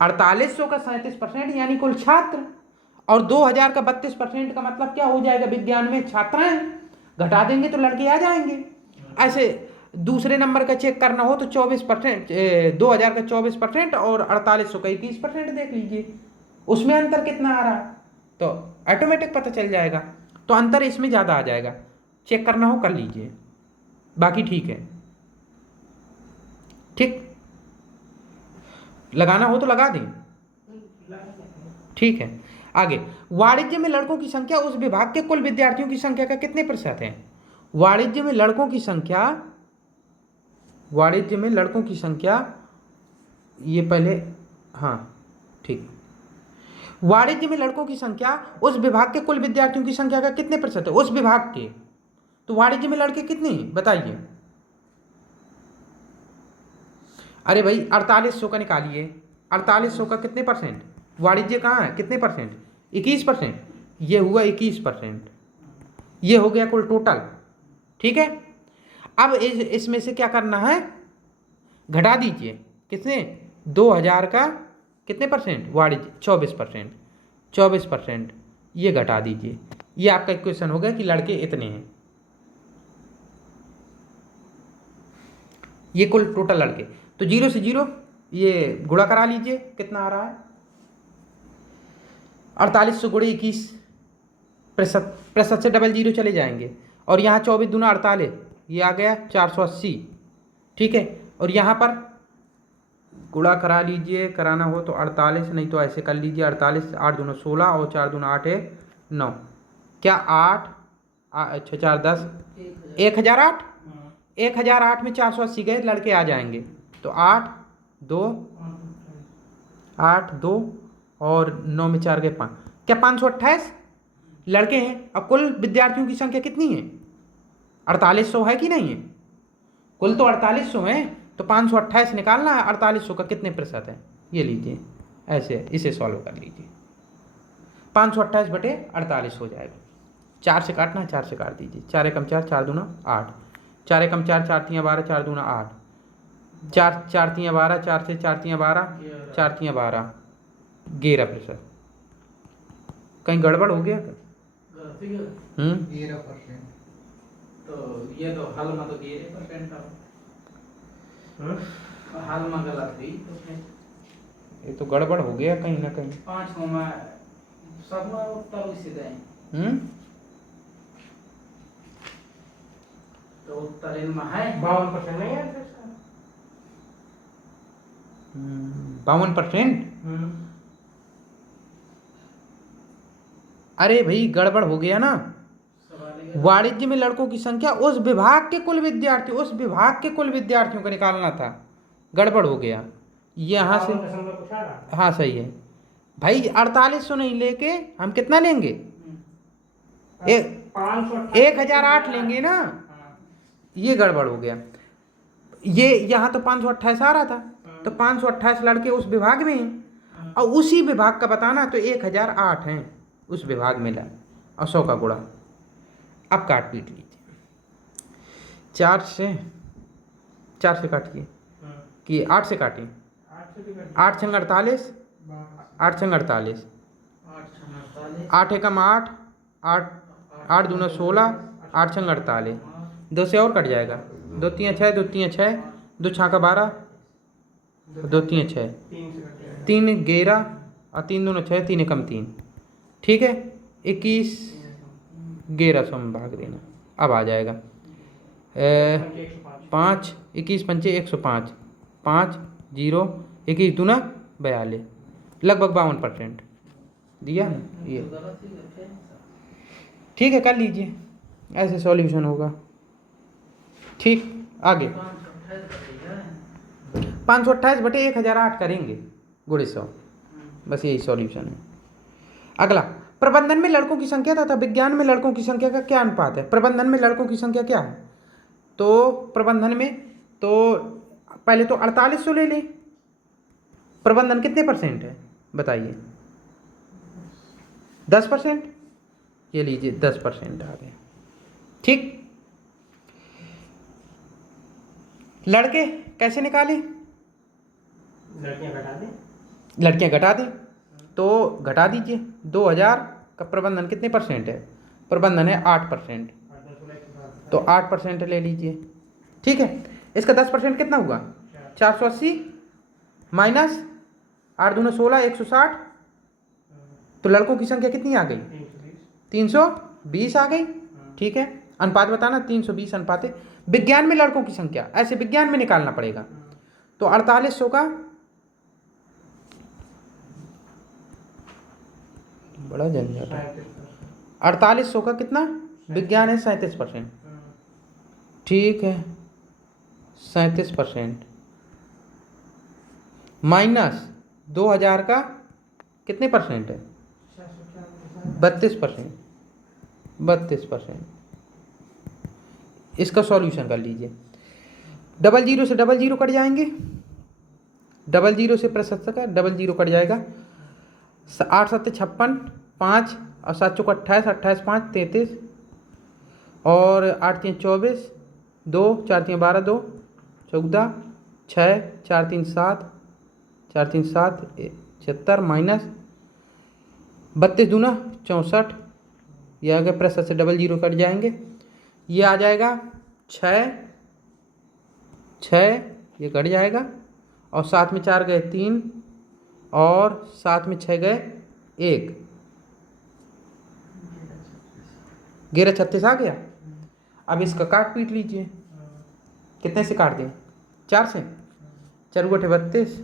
4800 का 37% यानी कुल छात्र, और 2000 का 32% का मतलब क्या हो जाएगा विज्ञान में? छात्राएं। घटा देंगे तो लड़के आ जाएंगे। ऐसे दूसरे नंबर का चेक करना हो तो 24%, 2000 का 24% और 4800 का 21% देख लीजिए, उसमें अंतर कितना आ रहा है, तो ऑटोमेटिक पता चल जाएगा। तो अंतर इसमें ज़्यादा आ जाएगा, चेक करना हो कर लीजिए, बाकी ठीक है। ठीक, लगाना हो तो लगा दें, ठीक है। आगे, वाणिज्य में लड़कों की संख्या उस विभाग के कुल विद्यार्थियों की संख्या का कितने प्रतिशत है? वाणिज्य में लड़कों की संख्या वाणिज्य में लड़कों की संख्या, ये पहले, हाँ ठीक, वाणिज्य में लड़कों की संख्या उस विभाग के कुल विद्यार्थियों की संख्या का कितने प्रतिशत है, उस विभाग के। तो वाणिज्य में लड़के कितने हैं बताइए। अरे भाई 4800 का निकालिए, 4800 का कितने परसेंट, वाणिज्य कहाँ है कितने परसेंट, 21%, ये हुआ 21%, ये हो गया कुल टोटल। ठीक है, अब इसमें से क्या करना है, घटा दीजिए, कितने, 2000 का कितने परसेंट, वाणिज्य 24%, 24%, ये घटा दीजिए। ये आपका इक्वेशन हो गया कि लड़के इतने हैं, ये कुल टोटल लड़के। तो 0 से 0 ये गुणा करा लीजिए, कितना आ रहा है, 4800 गुणे 21, प्रतिशत से डबल 0 चले जाएंगे, और यहाँ 24 दूना 48, ये आ गया 480। ठीक है, और यहाँ पर गुणा करा लीजिए, कराना हो तो 48, नहीं तो ऐसे कर लीजिए, 48, 8 दूना 16 और 4 दूना 8 है 9, क्या 8, 6 4 10, 1008, 1008 में 480 गए, लड़के आ जाएंगे। तो 8 2 8 2 और 9 में 4 गए 5, क्या 528 लड़के हैं। अब कुल विद्यार्थियों की संख्या कितनी है, 4800 है कि नहीं है, कुल तो 4800 है, तो 528 निकालना है, 4800 का कितने प्रतिशत है, ये लीजिए, ऐसे इसे सॉल्व कर लीजिए, 528 बटे 48 हो जाएगा। 4 से काटना है, 4 से काट दीजिए, 4 एकम 4, 4 दूना 8, 4 एकम 4, 4 3 12, 4 दूना 8, 4 4 3 12, 4 से 4 3 12, 4 3 12, 11%। कहीं गड़बड़ हो गया क्या? 11%। तो ये तो हल में तो 11% था, हल में गलत हुई तो फिर ये तो गड़बड़ हो गया कहीं ना कहीं। 5 में सब में उत्तर उसी दें, तो उत्तर इनमें है 52% नहीं है इसका। 52%। अरे भाई गड़बड़ हो गया ना, वाणिज्य में लड़कों की संख्या उस विभाग के कुल विद्यार्थी, उस विभाग के कुल विद्यार्थियों को निकालना था, गड़बड़ हो गया यहाँ से। 52% कुछ आ रहा। हाँ सही है भाई, 4800 नहीं लेके हम कितना लेंगे, 1008 लेंगे ना, ये गड़बड़ हो गया। ये यहाँ तो 528 आ रहा था, तो 528 लड़के उस विभाग में हैं, और उसी विभाग का बताना, तो 1008 हैं उस विभाग में ला, और 100 का गुणा। अब काट पीट लीजिए, 4 से काटिए कि 8 से काटिए, 8 छंग 48, 8 छंग 48, 8 एकम 8, 8 दूना 16, 8 छंग 48, 2 से और कट जाएगा, 2 3 6, 2 3 6, 2 छाका 12, 2 3 6, 3 11 और 3 दूना 6, 3 एकम 3, ठीक है, 21 1100 में भाग देना, अब आ जाएगा 5 21 पंचे 105, 5 0 21 दूना 42, लगभग 52% दिया ना ये। ठीक है, कर लीजिए, ऐसे सॉल्यूशन होगा। ठीक, आगे 528 बटे 1008 करेंगे गुणे 100, बस यही सॉल्यूशन है। अगला, प्रबंधन में लड़कों की संख्या तथा विज्ञान में लड़कों की संख्या का क्या अनुपात है। प्रबंधन में लड़कों की संख्या क्या है, तो प्रबंधन में तो पहले तो 4800 ले लें। प्रबंधन कितने परसेंट है बताइए, 10%, ये लीजिए 10% आ गए। ठीक, लड़के कैसे निकालें, लड़कियां घटा दें, तो घटा दीजिए, 2000 का प्रबंधन कितने परसेंट है, प्रबंधन है 8%, तो 8% ले लीजिए। ठीक है, इसका 10% कितना हुआ, 480 माइनस 8 दूना 16, 160, तो लड़कों की संख्या कितनी आ गई, 320 आ गई। ठीक है, अनुपात बताना, 320 अनुपात है। विज्ञान में लड़कों की संख्या, ऐसे विज्ञान में निकालना पड़ेगा, तो 4800 का, बड़ा झंझट है, 4800 का कितना, विज्ञान है 37%। ठीक है, 37% माइनस 2000 का कितने परसेंट है? 32%। 32%। इसका सॉल्यूशन कर लीजिए। 00 से 00 कट जाएंगे, 00 से +7 का 00 कट जाएगा। 8 7 56, 5 और 7 चौक 28, 28 5 33 और 8 3 24, 2 4 3 12, 2 14, 6 4 3 7, 4 3 7 76 माइनस 32 दूना 64। यह आ गया +7 से 00 कट जाएंगे, ये आ जाएगा 6 6, ये कट जाएगा और 7 में 4 गए 3 और 7 में 6 गए 1, 11 36 आ गया। अब इसका काट पीट लीजिए, कितने से काट दें? 4 से। 4 × 8 32,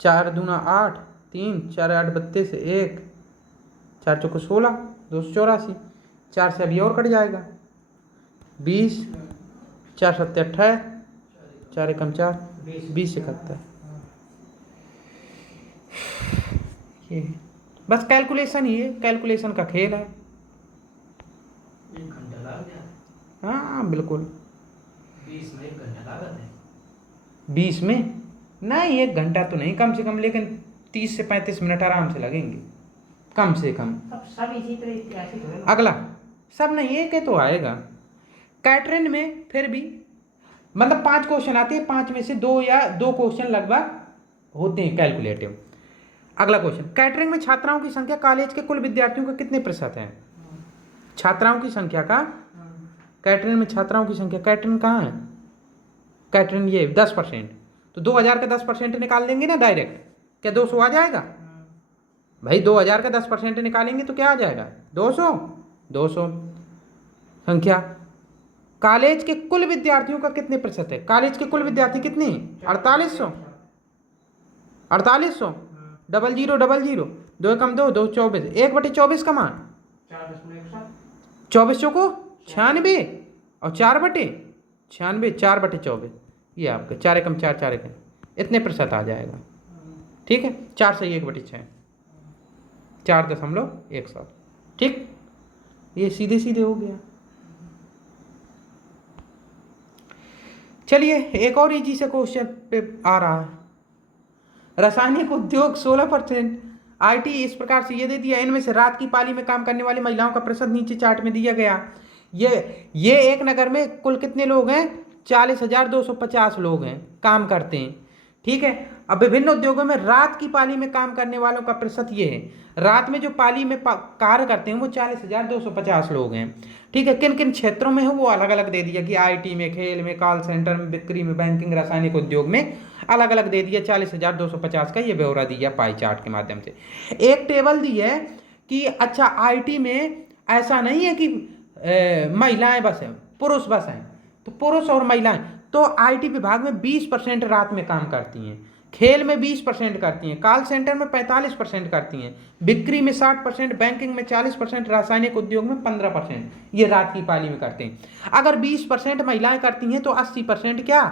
4 दूना 8, 3 4 8 32, 1 4 चौको 16, 284। 4 से अभी और कट जाएगा 20, 4 7 28, 4 एकम 4, 20 71। ये बस कैलकुलेशन ही है, कैलकुलेशन का खेल है। 1 घंटा लग गया। हाँ बिल्कुल। 20 में 1 घंटा लागत है। 20 में नहीं, 1 घंटा तो नहीं, कम से कम लेकिन 30 से 35 मिनट आराम से लगेंगे, कम से कम। सब इसी तरह ऐसे थोड़े ना। अगला सब नहीं, एक है तो आएगा। कैटरिंग में फिर भी मतलब 5 क्वेश्चन आते हैं, 5 में से 2 या 2 क्वेश्चन लगभग होते हैं कैलकुलेटिव। अगला क्वेश्चन, कैटरिंग में छात्राओं की संख्या कॉलेज के कुल विद्यार्थियों का कितने प्रतिशत है? छात्राओं की संख्या का, कैटरिंग में छात्राओं की संख्या, कैटरिंग कहाँ है? कैटरिंग ये 10%, तो 2000 का 10% निकाल देंगे ना डायरेक्ट, क्या 200 आ जाएगा? भाई 2000 का 10% निकालेंगे तो क्या आ जाएगा? 200। 200 संख्या कॉलेज के कुल विद्यार्थियों का कितने प्रतिशत है? कॉलेज के कुल विद्यार्थी कितने हैं? 4800। 4800 00 00, 2 एकम 2, 2 24, 1/24 का मान 24 चौको 96 और 4/96, 4/24, ये आपका 4 एकम 4, 4 एकम इतने प्रतिशत आ जाएगा। ठीक है, 4 से 1/6, 4.17। ठीक, ये सीधे सीधे हो गया। चलिए एक और इजी से क्वेश्चन पे आ रहा है। रासायनिक उद्योग 16%, IT इस प्रकार से ये दे दिया, इनमें से रात की पाली में काम करने वाली महिलाओं का प्रतिशत नीचे चार्ट में दिया गया। ये एक नगर में कुल कितने लोग हैं? 40,250 लोग हैं, काम करते हैं। ठीक है, अब विभिन्न उद्योगों में रात की पाली में काम करने वालों का प्रतिशत ये है, रात में जो पाली में कार्य करते हैं वो 40,250 लोग हैं। ठीक है, किन किन क्षेत्रों में है वो अलग अलग दे दिया कि IT में, खेल में, कॉल सेंटर में, बिक्री में, बैंकिंग, रासायनिक उद्योग में अलग अलग दे दिया। 40,250 का ये ब्यौरा दिया पाई चार्ट के माध्यम से। एक टेबल दी है कि अच्छा IT में ऐसा नहीं है कि महिलाएं बस हैं, पुरुष बस हैं, तो पुरुष और महिलाएं, तो IT विभाग में 20% रात में काम करती हैं, खेल में 20% करती हैं, कॉल सेंटर में 45% करती हैं, बिक्री में 60%, बैंकिंग में 40%, रासायनिक उद्योग में 15% ये रात की पाली में करते हैं। अगर 20% महिलाएं करती हैं तो 80% क्या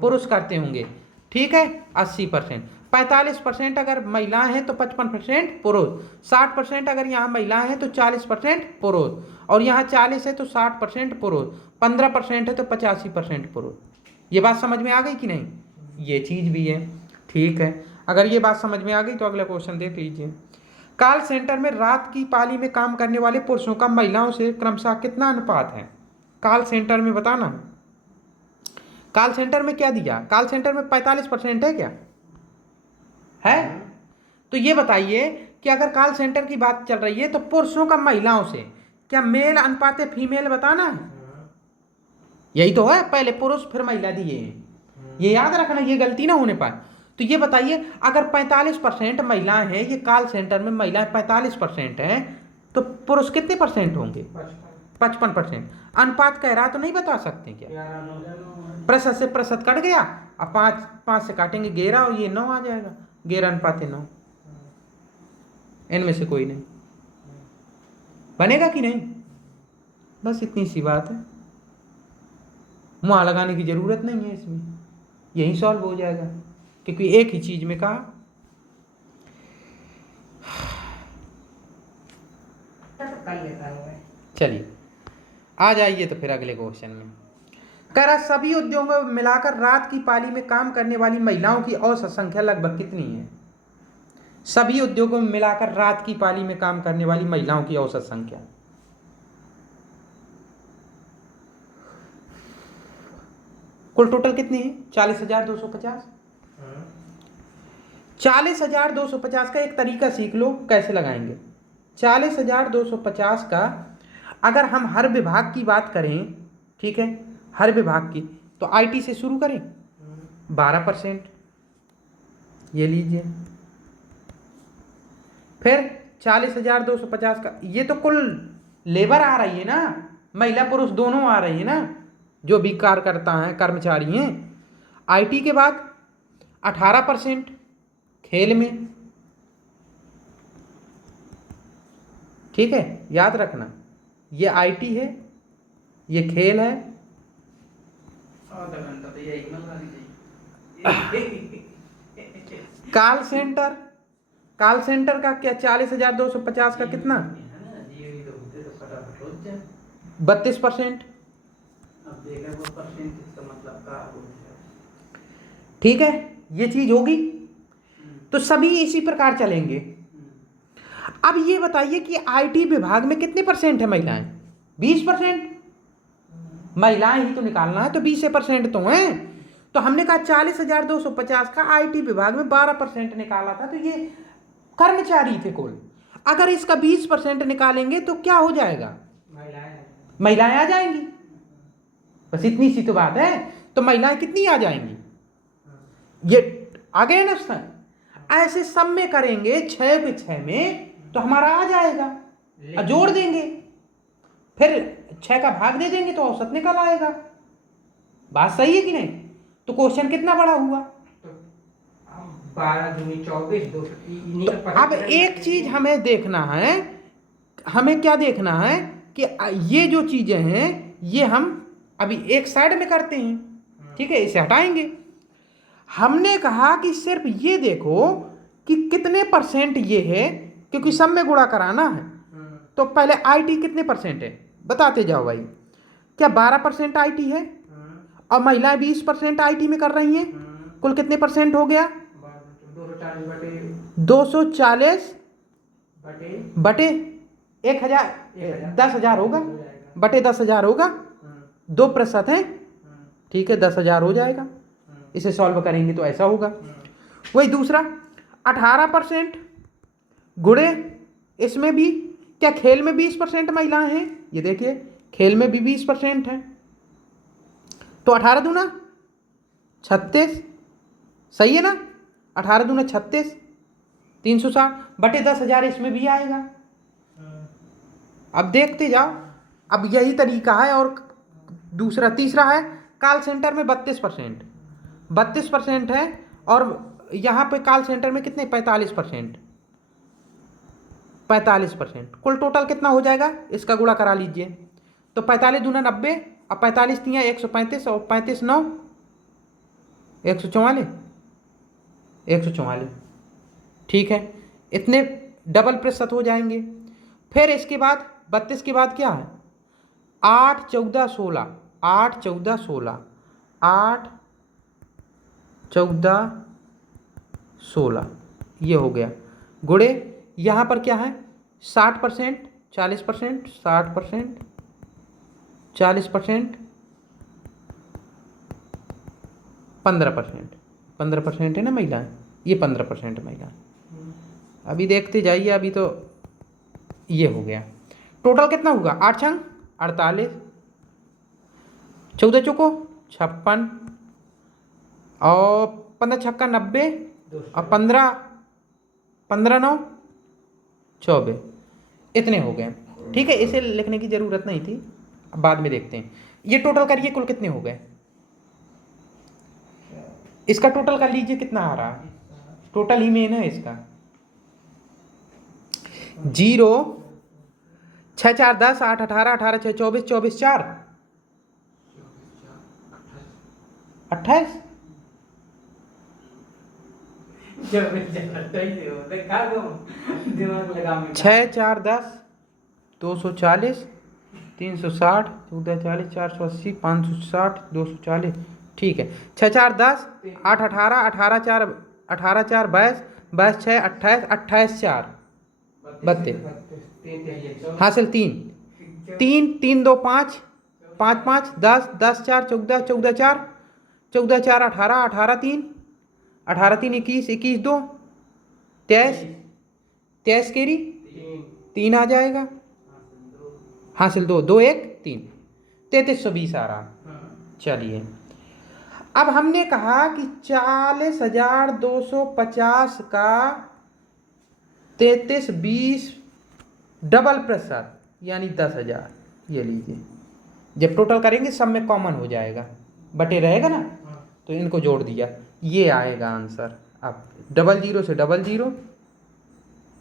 पुरुष करते होंगे। ठीक है, 80%। 45% अगर महिलाएं हैं तो 55% पुरुष, 60% अगर यहाँ महिलाएं हैं तो 40% पुरुष, और यहाँ 40 है तो 60% पुरुष, 15% है तो 85% पुरुष। ये बात समझ में आ गई कि नहीं? ये चीज़ भी है। ठीक है, अगर ये बात समझ में आ गई तो अगला क्वेश्चन देख लीजिए। कॉल सेंटर में रात की पाली में काम करने वाले पुरुषों का महिलाओं से क्रमशः कितना अनुपात है? कॉल सेंटर में बताना। कॉल सेंटर में क्या दिया? कॉल सेंटर में 45% है क्या? है? तो ये बताइए कि अगर कॉल सेंटर की बात चल रही है तो पुरुषों का महिलाओं से क्या मेल अनुपात है फीमेल बताना है? यही तो है, पहले पुरुष फिर महिला दिए हैं, ये याद रखना, ये गलती ना होने पाए। तो ये बताइए अगर 45% महिलाएं हैं, ये कॉल सेंटर में महिलाएं 45% हैं, तो पुरुष कितने परसेंट होंगे? 55%। अनुपात कह रहा तो नहीं बता सकते क्या? प्रतिशत से प्रतिशत कट गया, अब 5 से काटेंगे 11 और ये 9 आ जाएगा, 11:9। इनमें से कोई नहीं बनेगा कि नहीं? बस इतनी सी बात है। वहाँ लगाने की ज़रूरत नहीं है इसमें, यही सॉल्व हो जाएगा क्योंकि एक ही चीज़ में कहा। कर लेता हूँ मैं। चलिए आ जाइए तो फिर अगले क्वेश्चन में। कह रहा सभी उद्योगों में मिलाकर रात की पाली में काम करने वाली महिलाओं की औसत संख्या लगभग कितनी है? सभी उद्योगों में मिलाकर रात की पाली में काम करने वाली महिलाओं की औसत संख्या। कुल टोटल कितनी है? 40,250। 40,250 का एक तरीका सीख लो कैसे लगाएंगे। 40,250 का अगर हम हर विभाग की बात करें, ठीक है, हर विभाग की, तो आईटी से शुरू करें 12%, ये लीजिए। फिर 40,250 का, ये तो कुल लेबर आ रही है ना, महिला पुरुष दोनों आ रही है ना, जो भी कार्यकर्ता हैं, कर्मचारी हैं। आईटी के बाद 18% खेल में, ठीक है, याद रखना ये आईटी है, ये खेल है। आधा घंटा तो ये एक में लगा दीजिए। कॉल सेंटर, कॉल सेंटर का क्या 40,250 का कितना? है ना, ये भी तो होते तो फटाफट हो जाए। 32%, अब देखा वो परसेंट इसका मतलब का हो जाए। ठीक है, ये चीज होगी। तो सभी इसी प्रकार चलेंगे। अब ये बताइए कि आईटी विभाग में कितने परसेंट है महिलाएं? 20%। महिलाएं ही तो निकालना है, तो 20% तो हैं। तो हमने कहा 40,250 का आईटी विभाग में 12% निकाला था, तो ये कर्मचारी थे कुल। अगर इसका 20% निकालेंगे तो क्या हो जाएगा? महिलाएं आ जाएंगी। बस इतनी सी तो बात है। तो महिलाएं कितनी आ जाएंगी? ये आ गए ना स्थान। ऐसे सब में करेंगे 6 के 6 में तो हमारा आ जाएगा, और जोड़ देंगे, फिर 6 का भाग दे देंगे तो औसत निकल आएगा। बात सही है कि नहीं? तो क्वेश्चन कितना बड़ा हुआ? 12 दूनी 24, 2 तो अब एक चीज हमें देखना है, हमें क्या देखना है कि ये जो चीजें हैं ये हम अभी एक साइड में करते हैं, ठीक है, इसे हटाएंगे। हमने कहा कि सिर्फ ये देखो कि कितने परसेंट ये है, क्योंकि सब में गुणा कराना है। तो पहले आईटी कितने परसेंट है बताते जाओ भाई। क्या 12% आईटी है और महिलाएं 20% आईटी में कर रही हैं? कुल कितने परसेंट हो गया? 240 बटे 1,000, 10,000 होगा, बटे 10,000 होगा। 2% है, ठीक है, 10,000 हो जाएगा। इसे सॉल्व करेंगे तो ऐसा होगा। वही दूसरा 18% गुणे इसमें भी, क्या खेल में 20% महिलाएं हैं? ये देखिए खेल में भी 20% है, तो 18 दूना 36, सही है ना? 18 दूना 36, 360 बटे 10,000 इसमें भी आएगा। अब देखते जाओ। अब यही तरीका है। और दूसरा तीसरा है कॉल सेंटर में 32% है, और यहाँ पे कॉल सेंटर में कितने? 45%। कुल टोटल कितना हो जाएगा? इसका गुणा करा लीजिए। तो 45 दूना 90, और 45 तिया 135, और 35 9 144, ठीक है। इतने डबल प्रतिशत हो जाएंगे। फिर इसके बाद 32 के बाद क्या है? 8 14 16, 8 14 16, 8 14 16, ये हो गया। गुणे यहाँ पर क्या है? 60%, 40%, 60%, 40%, 15% है ना महिलाएं, ये 15% महिलाएं। अभी देखते जाइए, अभी तो ये हो गया। टोटल कितना होगा? 8 छंग 48, 14 चौको 56, और 15 छक्का 90, और 15 9 24, इतने हो गए, ठीक है। इसे लिखने की ज़रूरत नहीं थी, अब बाद में देखते हैं। ये टोटल करिए, कुल कितने हो गए? इसका टोटल कर लीजिए कितना आ रहा है। टोटल ही मेन है इसका। 0 6 4 10, 8 18, 18 6 24, 24 4 28 जब जानता ही हो देखा दो दिमाग लगा मैं 6 4 10 240 360 14 40 480 560 240 ठीक है। 6 4 10 8 18 18 4 18 4 22 22 6 28 28 4 32 हासिल 3 3 3 2 5 5 5 10 10 4 14 14 4 14 4 18 18 3 18 3 21 21 2 23 23 केरी 3 आ जाएगा हासिल 2 2 1 3 3320 आ रहा। चलिए अब हमने कहा कि 40,250 का 3320 डबल प्रेशर यानी 10,000 ये लीजिए। जब टोटल करेंगे सब में कॉमन हो जाएगा बटे रहेगा ना तो इनको जोड़ दिया ये आएगा आंसर। अब 00 से 00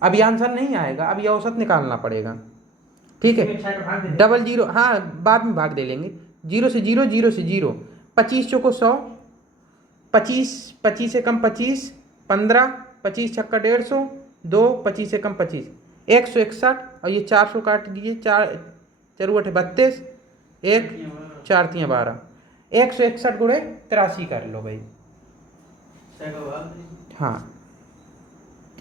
अभी आंसर नहीं आएगा अभी औसत निकालना पड़ेगा ठीक है। 00 हाँ बाद में भाग दे लेंगे 0 से 0 0 से 0 25 चौको 100 25 25 से कम 25 15 25 छक्का 150 2 25 से कम 25 161 और ये 400 काट दीजिए 4 चरु 32 1 4 3 12 161 गुणे 83 कर लो भाई। हाँ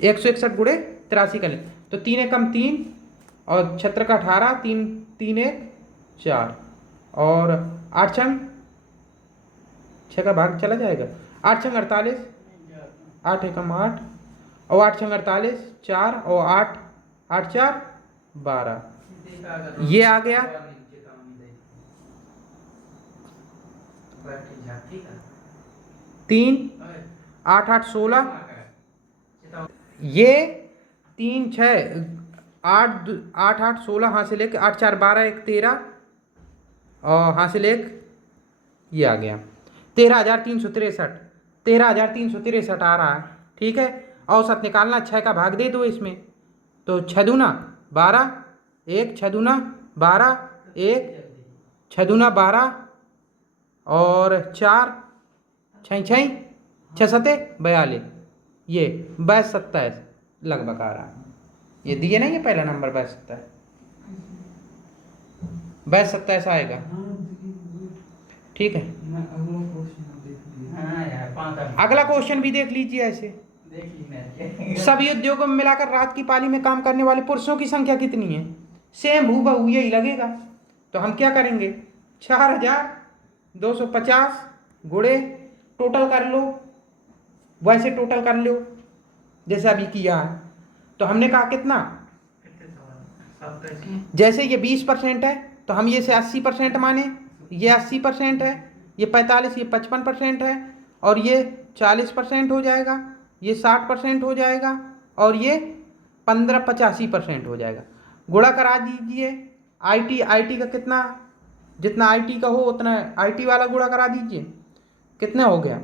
161 गुणे 83 कर ले तो 3 कम 3 और 76 का 18 3 3 1 4 और 8 छंग 6 का भाग चला जाएगा 8 छंग 48 8 एकम 8 और 8 छंग 48 4 और 8 8 4 12 ये आ गया 3 8 8 16 ये 3 6 8 8 8 16 हासिल 1 8 4 12 1 13 और हासिल 1 ये आ गया 13,363 आ रहा है ठीक है। औसत निकालना 6 का भाग दे दो इसमें तो 6 दूना 12 1 6 दूना 12 1 6 दूना 12 और 4 6 6 6 7 42 ये 22 27 लगभग आ रहा है। ये दिए ना ये पहला नंबर 22 27 आएगा ठीक है। अगला क्वेश्चन भी देख लीजिए ऐसे सभी उद्योगों में मिलाकर रात की पाली में काम करने वाले पुरुषों की संख्या कितनी है। सेम हूबहू यही लगेगा तो हम क्या करेंगे 4,250 गुणे टोटल कर लो वैसे टोटल कर लो जैसे अभी किया है तो हमने कहा कितना जैसे ये 20% है तो हम ये से 80% माने ये 80% है ये 45 ये 55% है और ये 40% हो जाएगा ये 60% हो जाएगा और ये 85% हो जाएगा। गुणा करा दीजिए आईटी का कितना जितना आईटी का हो उतना आईटी वाला गुणा करा दीजिए कितना हो गया।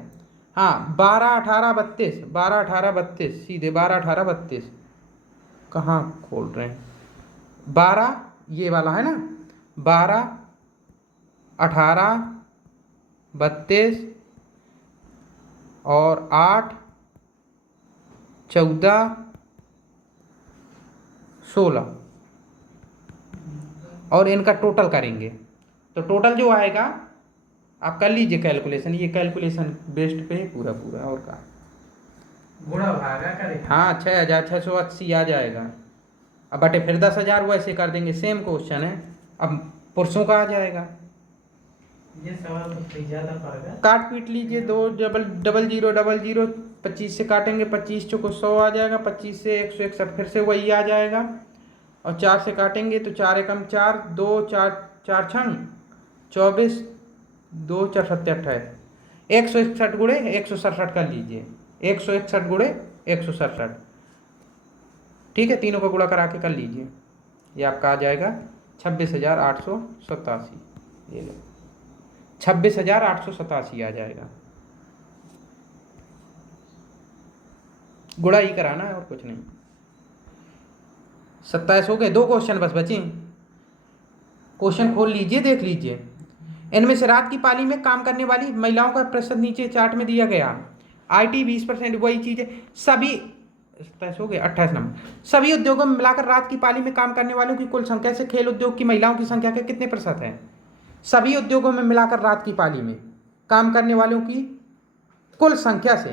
हाँ 12 18 32 12 18 32 सीधे 12 18 32 कहाँ खोल रहे हैं 12 ये वाला है ना 12 18 32 और 8 14 16 और इनका टोटल करेंगे तो टोटल जो आएगा आप कर लीजिए कैलकुलेशन ये कैलकुलेशन बेस्ट पे है पूरा और का गुणा भागा करें हाँ 6,680 आ जाएगा। अब बटे फिर 10,000 वैसे कर देंगे सेम क्वेश्चन है अब पुरुषों का आ जाएगा। ये सवाल तो ज्यादा पड़ेगा काट पीट लीजिए 2 0000 25 से काटेंगे 25 चौको 100 आ जाएगा 25 से 161 फिर से वही आ जाएगा और 4 से काटेंगे तो 4 एकम 4 2 4 4 छंग 24 2 4 7 28 161 गुणे 167 कर लीजिए 161 गुणे 167 ठीक है। तीनों का गुणा करा के कर लीजिए ये आपका आ जाएगा 26,887 ये लो 26,887 आ जाएगा। गुणा ही कराना है और कुछ नहीं। 27 हो गए 2 क्वेश्चन बस बचे क्वेश्चन खोल लीजिए देख लीजिए इनमें से रात की पाली में काम करने वाली महिलाओं का प्रतिशत नीचे चार्ट में दिया गया। IT 20%, वही चीज़ है। सभी 27 हो गए, 28 नंबर। सभी उद्योगों में मिलाकर रात की पाली में काम करने वालों की कुल संख्या से खेल उद्योग की महिलाओं की संख्या के कितने प्रतिशत है? सभी उद्योगों में मिलाकर रात की पाली में काम करने वालों की कुल संख्या से,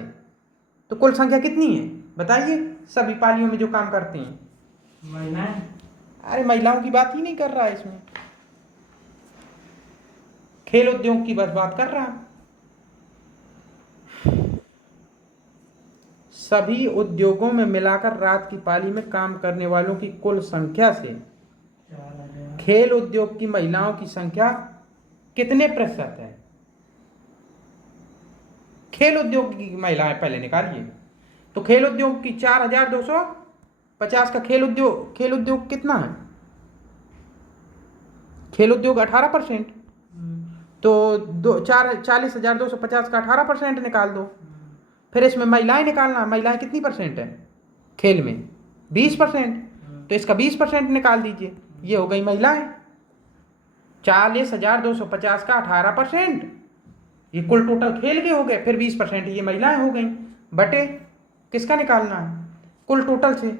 तो कुल संख्या कितनी है बताइए, सभी पालियों में जो काम करते हैं? महिलाएं। अरे महिलाओं की बात ही नहीं कर रहा है इसमें, खेल उद्योग की बस बात कर रहा। सभी उद्योगों में मिलाकर रात की पाली में काम करने वालों की कुल संख्या से 4000। खेल उद्योग की महिलाओं की संख्या कितने प्रतिशत है? खेल उद्योग की महिलाएं पहले निकालिए। तो खेल उद्योग की 4250 का खेल उद्योग कितना है? खेल उद्योग 18%, तो 40,250 का 18% निकाल दो। फिर इसमें महिलाएं निकालना, महिलाएं कितनी परसेंट है खेल में? 20%, तो इसका 20% निकाल दीजिए, ये हो गई महिलाएं। 40,250 का 18%, ये कुल टोटल खेल के हो गए, फिर 20% ये महिलाएं हो गई, बटे किसका निकालना है? कुल टोटल से।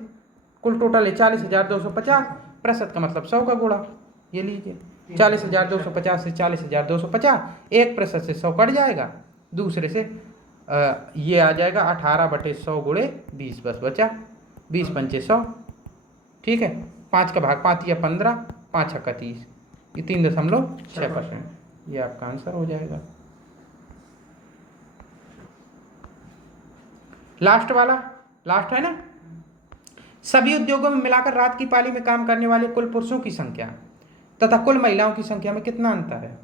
कुल टोटल है 40,250, प्रतिशत का मतलब 100 का गुणा, ये लीजिए 40,250 से 40,250, 1% से 100 कट जाएगा, दूसरे से ये आ जाएगा 18/100 गुणे 20, बस बचा 20 पंचे 100, ठीक है। 5 का भाग 5 या 15, 5 छक्का 30, ये 3.6%, ये आपका आंसर हो जाएगा। लास्ट वाला, लास्ट है ना। सभी उद्योगों में मिलाकर रात की पाली में काम करने वाले कुल पुरुषों की संख्या तथा कुल महिलाओं की संख्या में कितना अंतर है?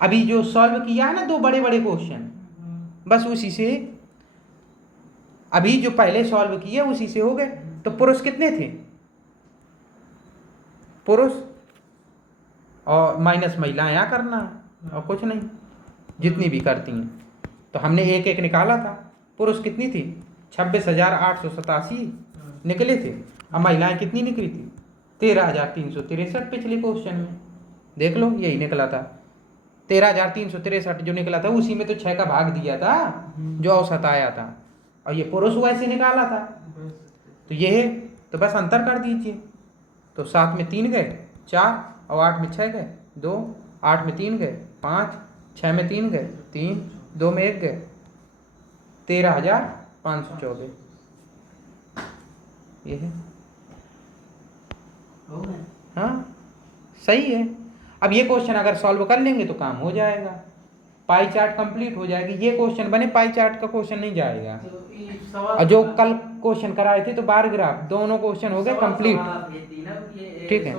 अभी जो सॉल्व किया है ना 2 बड़े बड़े क्वेश्चन, बस उसी से, अभी जो पहले सॉल्व किए उसी से हो गए। तो पुरुष कितने थे? पुरुष और माइनस महिलाएं यहाँ करना, और कुछ नहीं, जितनी भी करती हैं। तो हमने एक एक निकाला था। पुरुष कितनी थी? 26,887 निकले थे। अब महिलाएं कितनी निकली थी? 13,363 पिछले क्वेश्चन में, देख लो यही निकला था। 13,363 जो निकला था उसी में तो 6 का भाग दिया था जो औसत आया था, और ये पुरुष वैसे निकाला था। तो ये है, तो बस अंतर कर दीजिए। तो 7 में 3 गए 4, और 8 में 6 गए 2, 8 में 3 गए 5, 6 में 3 गए 3, 2 में 1 गए 13,514, ये है। हाँ सही है। अब ये क्वेश्चन अगर सॉल्व कर लेंगे तो काम हो जाएगा, पाई चार्ट कंप्लीट हो जाएगी। ये क्वेश्चन बने, पाई चार्ट का क्वेश्चन नहीं जाएगा। और जो कल क्वेश्चन कराए थे तो बार ग्राफ, दोनों क्वेश्चन हो गए कंप्लीट, ठीक है।